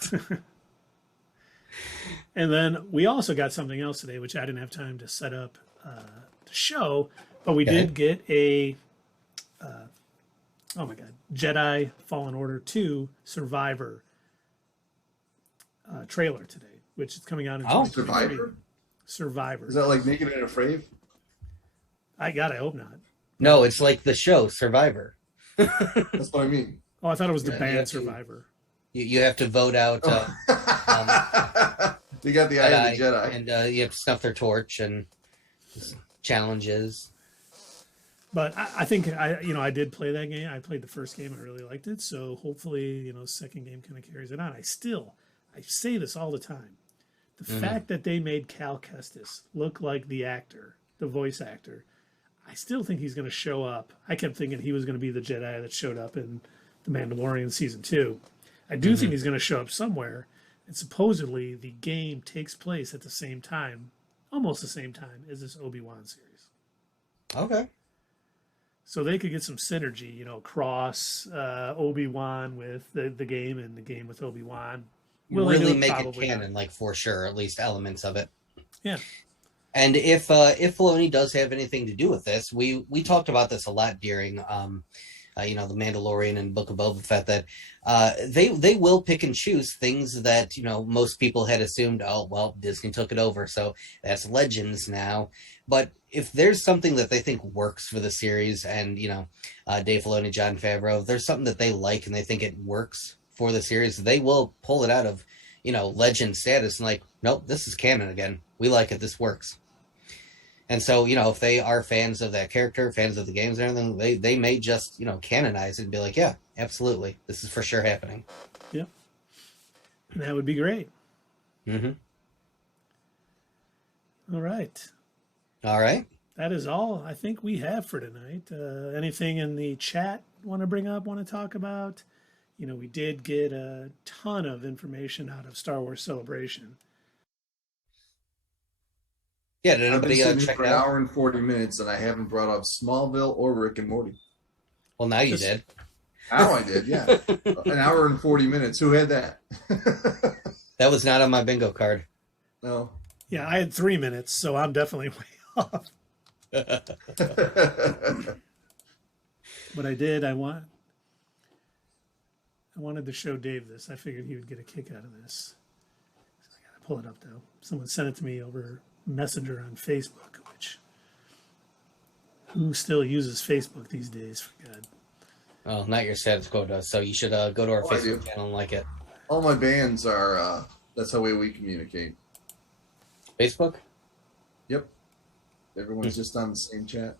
And then we also got something else today, which I didn't have time to set up to show, but we did get a, oh my God, Jedi Fallen Order 2 Survivor trailer today, which is coming out in Survivor. Is that like Naked and Afraid? I hope not. No, it's like the show Survivor. That's what I mean. Oh, I thought it was the band Survivor. You have to vote out. You got the Eye of the Jedi, and you have to snuff their torch and challenges. But I think I did play that game. I played the first game. I really liked it. So hopefully, second game kind of carries it on. I say this all the time. The fact that they made Cal Kestis look like the actor, the voice actor, I still think he's going to show up. I kept thinking he was going to be the Jedi that showed up in The Mandalorian season 2. I do think he's going to show up somewhere. And supposedly the game takes place at the same time, almost the same time as this Obi-Wan series. Okay. So they could get some synergy, cross Obi-Wan with the game and the game with Obi-Wan. Really make it canon, like for sure, at least elements of it. Yeah. And if Filoni does have anything to do with this, we talked about this a lot during the Mandalorian and Book of Boba Fett, that they will pick and choose things that most people had assumed. Oh well, Disney took it over, so that's Legends now. But if there's something that they think works for the series, and Dave Filoni, Jon Favreau, if there's something that they like and they think it works for the series, they will pull it out of legend status and like, nope, this is canon again. We like it. This works. And so, if they are fans of that character, fans of the games and everything, they may just, canonize it and be like, yeah, absolutely. This is for sure happening. Yeah. And that would be great. Mm-hmm. All right. All right. That is all I think we have for tonight. Anything in the chat want to bring up, want to talk about? We did get a ton of information out of Star Wars Celebration. Yeah, did anybody I've been check for it an out? hour and 40 minutes, and I haven't brought up Smallville or Rick and Morty. Well, now you did. Now I did, yeah. An hour and 40 minutes. Who had that? That was not on my bingo card. No. Yeah, I had 3 minutes, so I'm definitely way off. But I did. I wanted to show Dave this. I figured he would get a kick out of this. So I got to pull it up, though. Someone sent it to me over Messenger on Facebook, which who still uses Facebook these days, for God. Oh, not your status quo does. So you should go to our Facebook channel and like it. All my bands are, that's how we communicate. Facebook? Yep. Everyone's just on the same chat.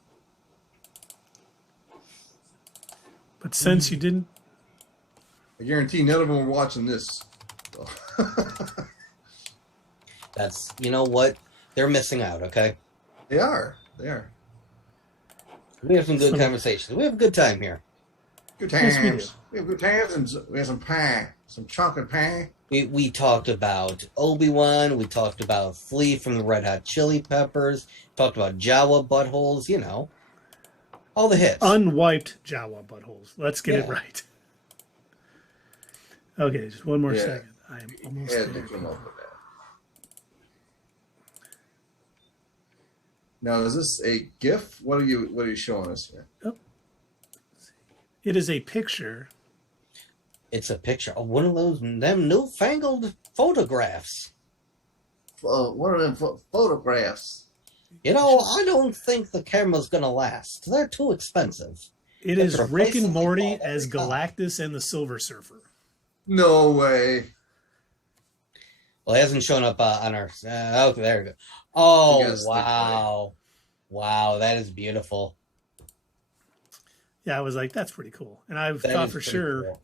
But since you didn't... I guarantee none of them are watching this. So. That's, what? They're missing out, okay? They are. We have some good conversations. We have a good time here. Good times. We have good times, and we have some pie. Some chocolate pie. We talked about Obi-Wan. We talked about Flea from the Red Hot Chili Peppers. Talked about Jawa buttholes, all the hits. Unwiped Jawa buttholes. Let's get it right. Okay, just one more second. I'm almost there. To come up with that. Now, is this a GIF? What are you showing us here? Oh. It is a picture. It's a picture of one of them newfangled photographs. One of them photographs. I don't think the camera's going to last. They're too expensive. It is Rick and Morty as Galactus and the Silver Surfer. No way. Well, it hasn't shown up on our... okay, there we go. Oh, wow. Wow, that is beautiful. Yeah, I was like, that's pretty cool. And I thought for sure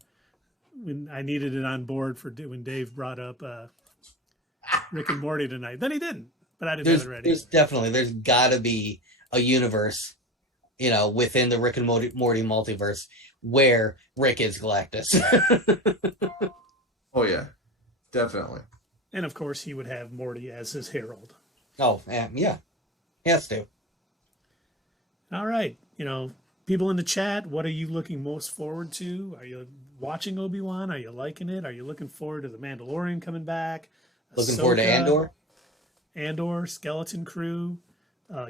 when I needed it on board for when Dave brought up Rick and Morty tonight. Then he didn't. but I didn't have it ready. There's got to be a universe, within the Rick and Morty multiverse where Rick is Galactus. Oh yeah, definitely. And of course, he would have Morty as his herald. Oh yeah, he has to. All right, people in the chat, what are you looking most forward to? Are you watching Obi-Wan? Are you liking it? Are you looking forward to the Mandalorian coming back? Looking forward to Andor? Andor, Skeleton Crew,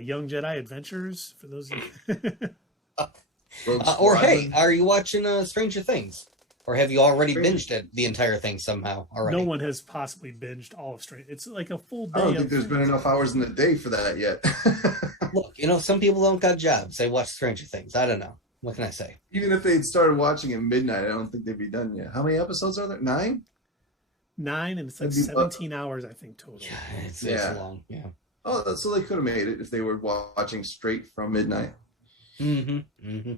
Young Jedi Adventures, for those of you. Or hey, are you watching Stranger Things? Or have you already binged it, the entire thing somehow already? No one has possibly binged all of Stranger. It's like a full day. I don't think there's been enough hours in the day for that yet. Look, some people don't got jobs. They watch Stranger Things. I don't know. What can I say? Even if they'd started watching at midnight, I don't think they'd be done yet. How many episodes are there? 9? 9, and it's like 17 hours, I think, total. Yeah, it's long. Yeah. Oh, so they could have made it if they were watching straight from midnight. Mm-hmm.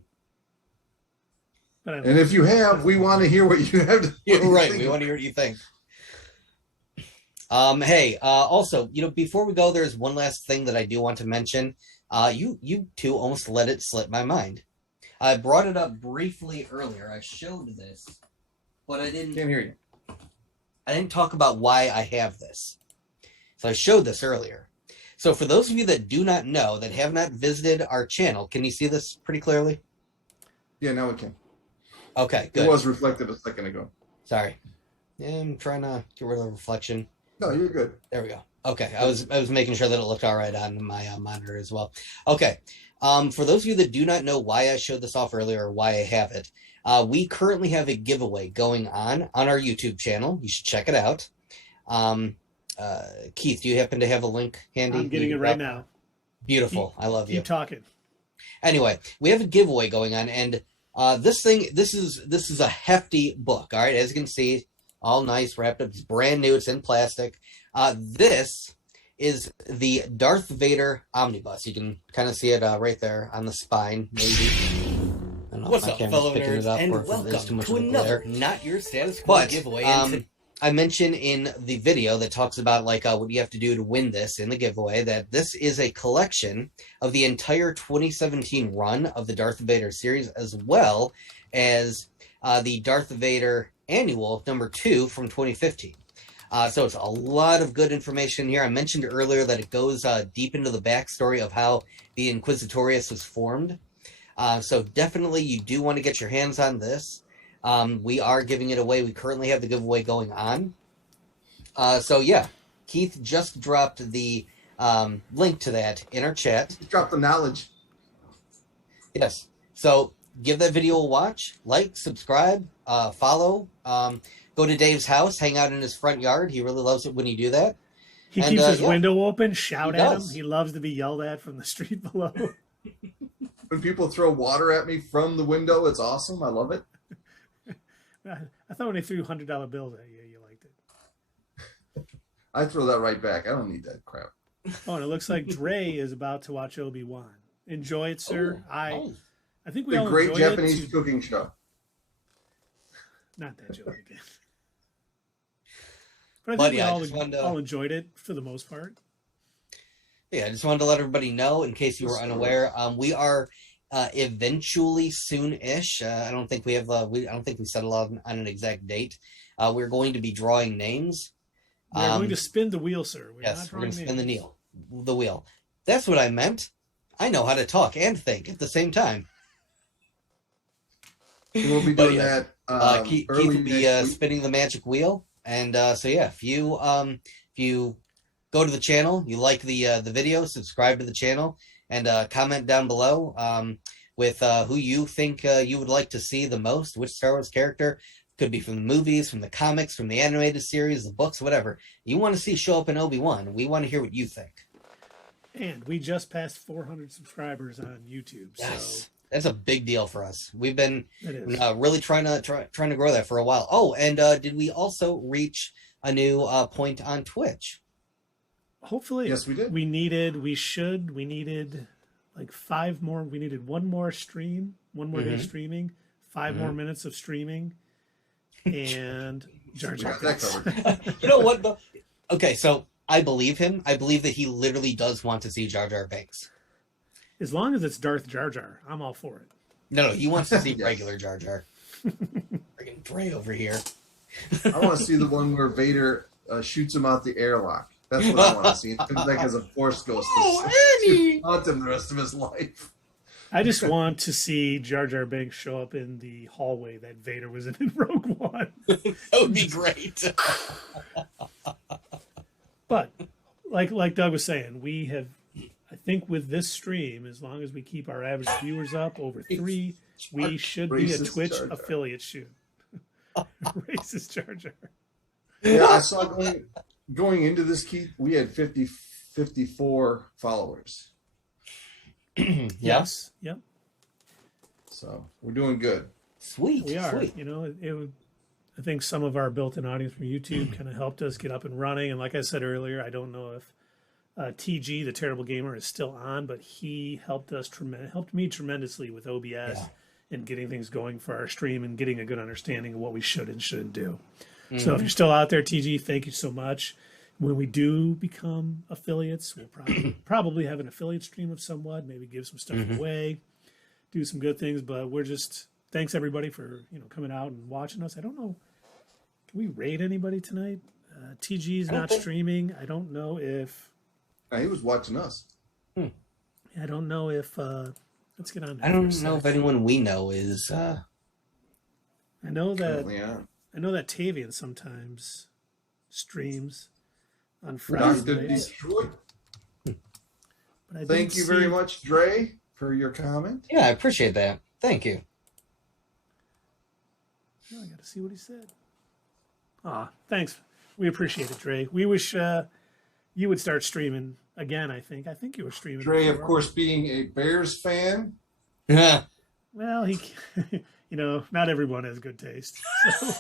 And if you have, we want to hear what you have to. Yeah, right. We want to hear what you think. Hey, also, before we go, there's one last thing that I do want to mention. You two almost let it slip my mind. I brought it up briefly earlier. I showed this, but I didn't. Can't hear you. I didn't talk about why I have this. So I showed this earlier. So for those of you that do not know, that have not visited our channel, can you see this pretty clearly? Yeah, now we can. Okay, good. It was reflected a second ago. Sorry. Yeah, I'm trying to get rid of the reflection. No, you're good. There we go. Okay, I was making sure that it looked all right on my monitor as well. Okay, for those of you that do not know why I showed this off earlier or why I have it, we currently have a giveaway going on our YouTube channel. You should check it out. Keith, do you happen to have a link handy? I'm getting it right now. Beautiful. I love you. Keep talking. Anyway, we have a giveaway going on, and this is a hefty book. All right, as you can see, all nice, wrapped up. It's brand new. It's in plastic. This is the Darth Vader omnibus. You can kind of see it right there on the spine, maybe. What's up, fellow nerds, and welcome to another Not Your Status Quo giveaway. I mentioned in the video that talks about what you have to do to win this in the giveaway that this is a collection of the entire 2017 run of the Darth Vader series, as well as the Darth Vader Annual #2 from 2015. So it's a lot of good information here. I mentioned earlier that it goes deep into the backstory of how the Inquisitorius was formed. So definitely you do want to get your hands on this. We are giving it away. We currently have the giveaway going on. So yeah, Keith just dropped the link to that in our chat. Drop the knowledge. Yes. So give that video a watch, like, subscribe, follow, go to Dave's house, hang out in his front yard. He really loves it when you do that. He keeps his window open, shout at him. He loves to be yelled at from the street below. When people throw water at me from the window, it's awesome. I love it. I thought when they threw $100 bills at you, you liked it. I throw that right back. I don't need that crap. Oh, and it looks like Dre is about to watch Obi-Wan. Enjoy it, sir. Oh, I think we all enjoy it. Great Japanese cooking show. Not that joke again. But I think we all enjoyed it for the most part. Yeah, I just wanted to let everybody know, in case you were unaware, we are eventually soon-ish. I don't think we have. I don't think we settled on an exact date. We're going to be drawing names. We're going to spin the wheel, sir. We're going to spin the wheel. That's what I meant. I know how to talk and think at the same time. We'll be doing that. Keith will be spinning the magic wheel, and so yeah, if you go to the channel, you like the video, subscribe to the channel, and comment down below with who you think you would like to see the most, which Star Wars character. Could be from the movies, from the comics, from the animated series, the books, whatever. You want to see show up in Obi-Wan. We want to hear what you think. And we just passed 400 subscribers on YouTube. Yes. So That's a big deal for us. We've been really trying to grow that for a while. Oh, and did we also reach a new point on Twitch? Hopefully. Yes, we did. We needed like 5 more. We needed one more stream, one more day streaming, 5 more minutes of streaming. And Jar Jar. That covered. You know what? Okay, so I believe him. I believe that he literally does want to see Jar Jar Binks. As long as it's Darth Jar Jar, I'm all for it. No, he wants to see regular Jar Jar. Freaking Dre over here. I want to see the one where Vader shoots him out the airlock. That's what I want to see. It comes back as a Force ghost to haunt him the rest of his life. I just want to see Jar Jar Binks show up in the hallway that Vader was in Rogue One. That would be great. But like Doug was saying, we have, I think with this stream, as long as we keep our average viewers up over 3, we should be a Twitch Jar Jar affiliate shoot. Racist Jar Jar. Yeah, I saw going into this, Keith, we had 54 followers. Yes. Yep. So we're doing good. Sweet. We are. Sweet. You know, I think some of our built-in audience from YouTube kind of helped us get up and running. And like I said earlier, I don't know if TG, the Terrible Gamer, is still on, but he helped me tremendously with OBS and getting things going for our stream and getting a good understanding of what we should and shouldn't do. Mm-hmm. So if you're still out there, TG, thank you so much. When we do become affiliates, we'll probably have an affiliate stream of somewhat, maybe give some stuff away, do some good things. But thanks everybody for coming out and watching us. I don't know, can we raid anybody tonight? TG's not streaming. I don't know if he was watching us. I don't know if let's get on. I don't know if anyone we know is. I know that Tavian sometimes streams on Friday nights. Thank you very much, Dre, for your comment. Yeah, I appreciate that. Thank you. I got to see what he said. Thanks. We appreciate it, Dre. We wish you would start streaming again. I think you were streaming. Dre, before. Of course, being a Bears fan. Yeah. Well, he, not everyone has good taste. So.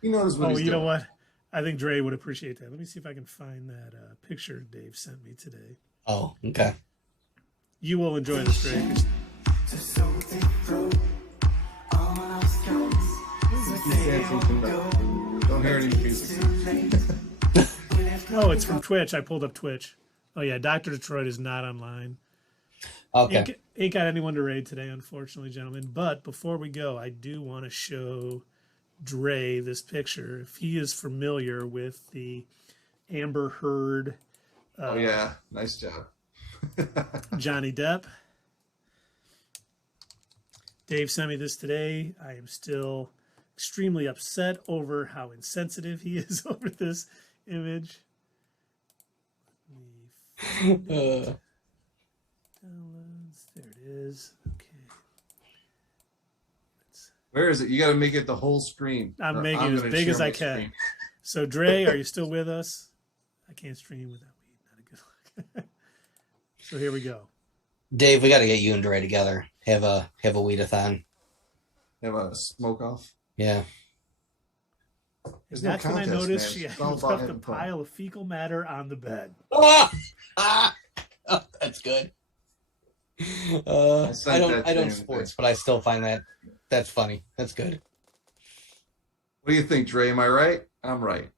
He knows what he's doing. You know what? I think Dre would appreciate that. Let me see if I can find that picture Dave sent me today. Oh, okay. You will enjoy this, Dre. Don't hear any music. Oh, it's from Twitch. I pulled up Twitch. Oh, yeah. Dr. Detroit is not online. Okay. Ain't got anyone to raid today, unfortunately, gentlemen. But before we go, I do want to show Dre this picture. If he is familiar with the Amber Heard. Oh, yeah. Nice job. Johnny Depp. Dave sent me this today. I am still extremely upset over how insensitive he is over this image. Downloads. There it is. Okay. Where is it? You got to make it the whole screen. I'm making it as big as I can. Screen. So, Dre, are you still with us? I can't stream without weed. Not a good look. So here we go. Dave, we got to get you and Dre together. Have a weed-a-thon. Have a smoke off. Yeah. And that's when I noticed she had left a pile of fecal matter on the bed. Oh, that's good. I don't sports, but I still find that's funny. That's good. What do you think, Dre? Am I right? I'm right.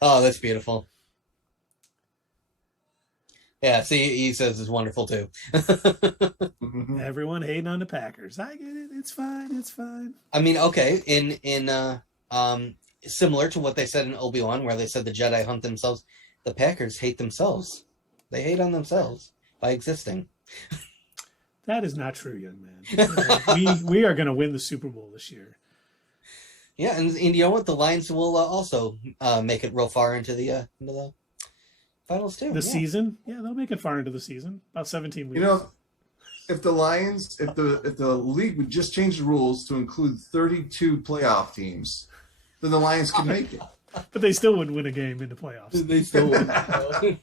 Oh, that's beautiful. Yeah, see, he says it's wonderful too. Everyone hating on the Packers. I get it. It's fine. It's fine. I mean, okay, in similar to what they said in Obi-Wan, where they said the Jedi hunt themselves, the Packers hate themselves. They hate on themselves by existing. That is not true, young man. we are going to win the Super Bowl this year. Yeah, and you know what? The Lions will also make it real far into the finals too. The season, yeah, they'll make it far into the season. About 17 weeks. If the Lions, if the league would just change the rules to include 32 playoff teams, then the Lions could make it. But they still wouldn't win a game in the playoffs. They still wouldn't.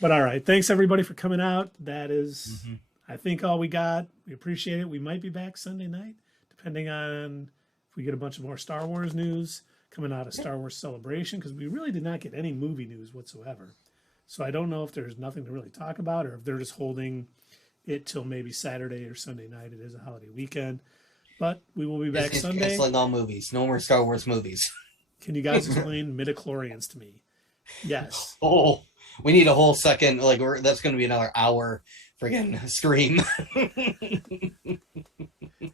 But all right, thanks everybody for coming out. That is, I think, all we got. We appreciate it. We might be back Sunday night, depending on if we get a bunch of more Star Wars news coming out of Star Wars Celebration, because we really did not get any movie news whatsoever. So I don't know if there's nothing to really talk about, or if they're just holding it till maybe Saturday or Sunday night. It is a holiday weekend, but we will be back Sunday. Canceling all movies. No more Star Wars movies. Can you guys explain midichlorians to me? Yes. Oh, we need a whole second. Like that's going to be another hour friggin' stream.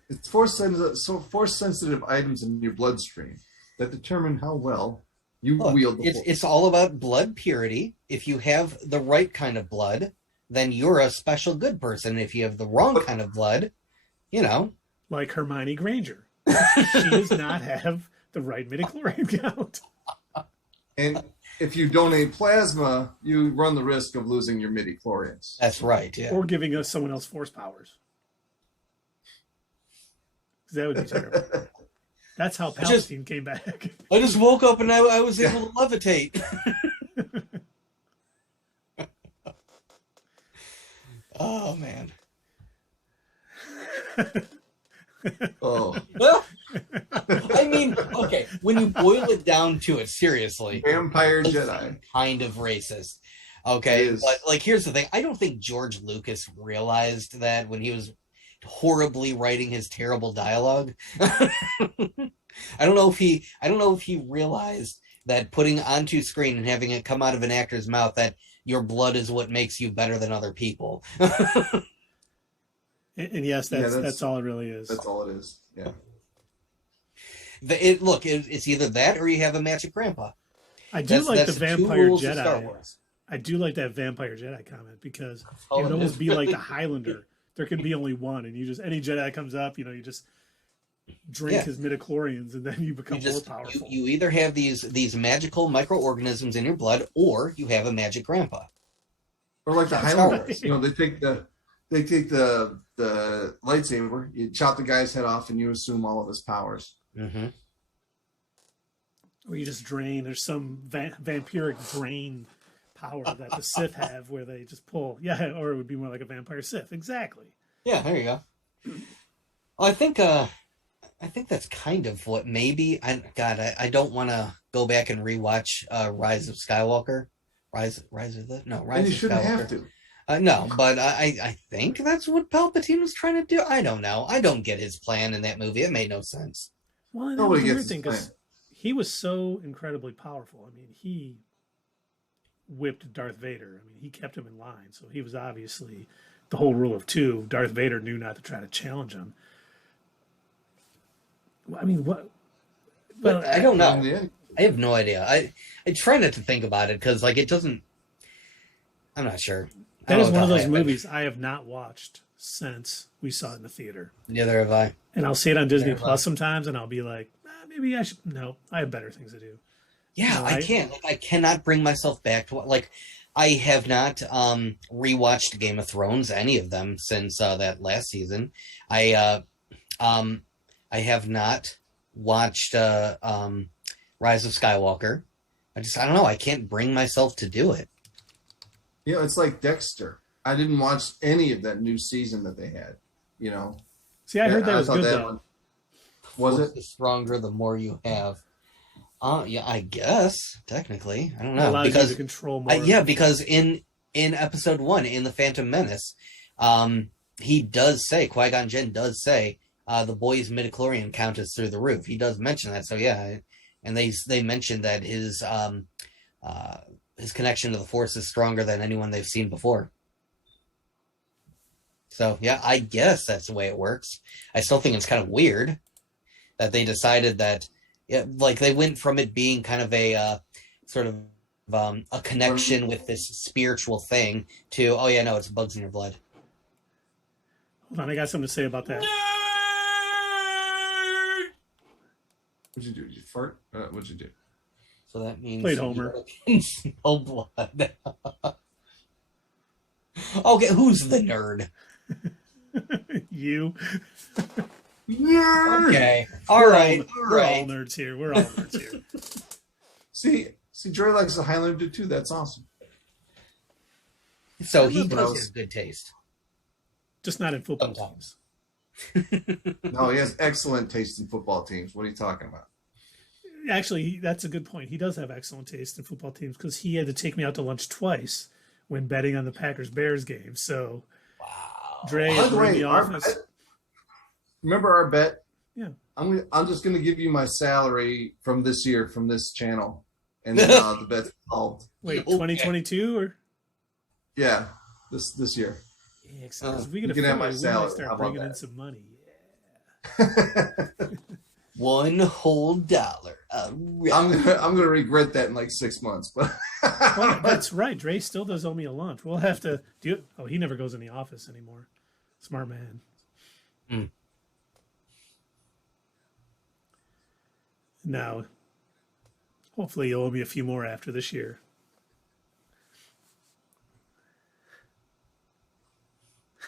It's force-sensitive items in your bloodstream that determine how well you wield the force. It's all about blood purity. If you have the right kind of blood, then you're a special good person. If you have the wrong kind of blood, you know. Like Hermione Granger. She does not have the right midichlorian count. And if you donate plasma, you run the risk of losing your midichlorians. That's right, yeah. Or giving us someone else force powers. That would be terrible. That's how Palpatine came back. I just woke up and I was able to levitate. Oh, man. Oh. I mean, okay, when you boil it down to it, seriously. Vampire Jedi. Kind of racist. Okay, but like, here's the thing. I don't think George Lucas realized that when he was horribly writing his terrible dialogue. I don't know if he realized that putting onto screen and having it come out of an actor's mouth that your blood is what makes you better than other people. And yes, that's all it really is. That's all it is. Yeah. It's either that or you have a magic grandpa. I do like the Vampire Jedi. I do like that Vampire Jedi comment because it would almost be like the Highlander. There can be only one, and you just any Jedi comes up, you just drink his midichlorians, and then you become more powerful. You either have these magical microorganisms in your blood, or you have a magic grandpa. Or like the Highlanders, they take the lightsaber, you chop the guy's head off, and you assume all of his powers. Mm-hmm. Or you just drain. There's some vampiric drain power that the Sith have where they just pull. Yeah, or it would be more like a vampire Sith. Exactly. Yeah, there you go. Well, I think that's kind of what maybe. I don't want to go back and rewatch Rise of Skywalker. Rise of Skywalker. You shouldn't have to. No, but I think that's what Palpatine was trying to do. I don't know. I don't get his plan in that movie. It made no sense. Well, that was the weird thing because he was so incredibly powerful. I mean, he whipped Darth Vader. I mean, he kept him in line. So he was obviously the whole rule of two. Darth Vader knew not to try to challenge him. I mean, what? Well, I don't know. I have no idea. I try not to think about it because, like, it doesn't. I'm not sure. That is one of those movies I have not watched since we saw it in the theater. Neither have I. And I'll see it on Disney Plus sometimes, and I'll be like, maybe I should. No, I have better things to do. Yeah, I can't. I cannot bring myself back to like. I have not rewatched Game of Thrones, any of them, since that last season. I have not watched Rise of Skywalker. I don't know. I can't bring myself to do it. It's like Dexter. I didn't watch any of that new season that they had. See, I heard that was good though. Was it? The stronger, the more you have. Yeah, I guess technically. I don't know because you to control more. Because in episode 1 in the Phantom Menace, he does say Qui-Gon Jinn does say the boy's midichlorian count is through the roof. He does mention that. So yeah, and they mentioned that his connection to the Force is stronger than anyone they've seen before. So yeah, I guess that's the way it works. I still think it's kind of weird that they decided that, like they went from it being kind of a sort of a connection with this spiritual thing to, oh yeah, no, it's bugs in your blood. Hold on, I got something to say about that. What'd you do? Did you fart? What'd you do? So that means played Homer. No blood. Okay, who's the nerd? You. Nerd. Okay. All right. We're all nerds here. We're all nerds here. See, Dre likes the Highlander too. That's awesome. So he does have good taste. Just not in football teams. No, he has excellent taste in football teams. What are you talking about? Actually, that's a good point. He does have excellent taste in football teams because he had to take me out to lunch twice when betting on the Packers-Bears game. So, wow. Dre is in the office. Remember our bet? Yeah. I'm just gonna give you my salary from this year, from this channel, and then the bet's solved. Wait, 2022 or? Yeah, this year. Yeah, because we can have my salary. Start bringing in some money. Yeah. $1 whole dollar. I'm gonna regret that in like 6 months, but well, that's right. Dre still does owe me a lunch. We'll have to do it. Oh, he never goes in the office anymore. Smart man. Mm. Now, hopefully you'll owe me a few more after this year.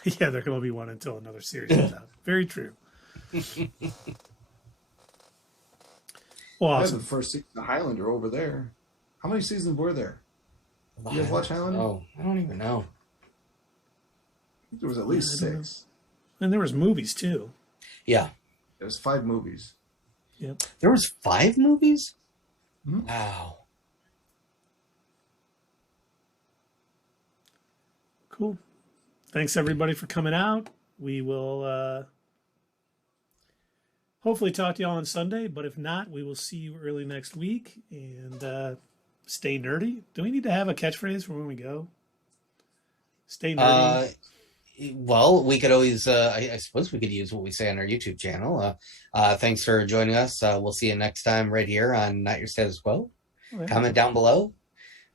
Yeah, there can only be one until another series comes out. Very true. Well, awesome. The first season of Highlander over there. How many seasons were there? You guys watch Highlander? Oh, I don't even know. There was at least 6. And there was movies too. Yeah. There was 5 movies. Yep. There was 5 movies? Mm-hmm. Wow. Cool. Thanks everybody for coming out. We will hopefully talk to you all on Sunday, but if not, we will see you early next week. And stay nerdy. Do we need to have a catchphrase for when we go? Stay nerdy. Well, we could always, I suppose we could use what we say on our YouTube channel. Thanks for joining us. We'll see you next time right here on Not Your Status Quo. Okay. Comment down below.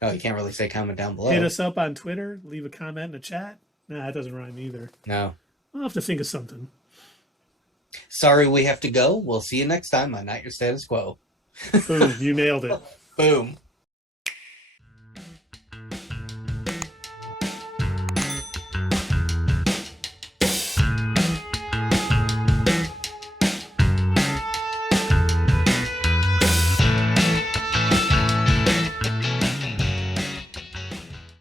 No, you can't really say comment down below. Hit us up on Twitter. Leave a comment in the chat. Nah, that doesn't rhyme either. No. I'll have to think of something. Sorry we have to go. We'll see you next time on Not Your Status Quo. Boom, you nailed it. Boom.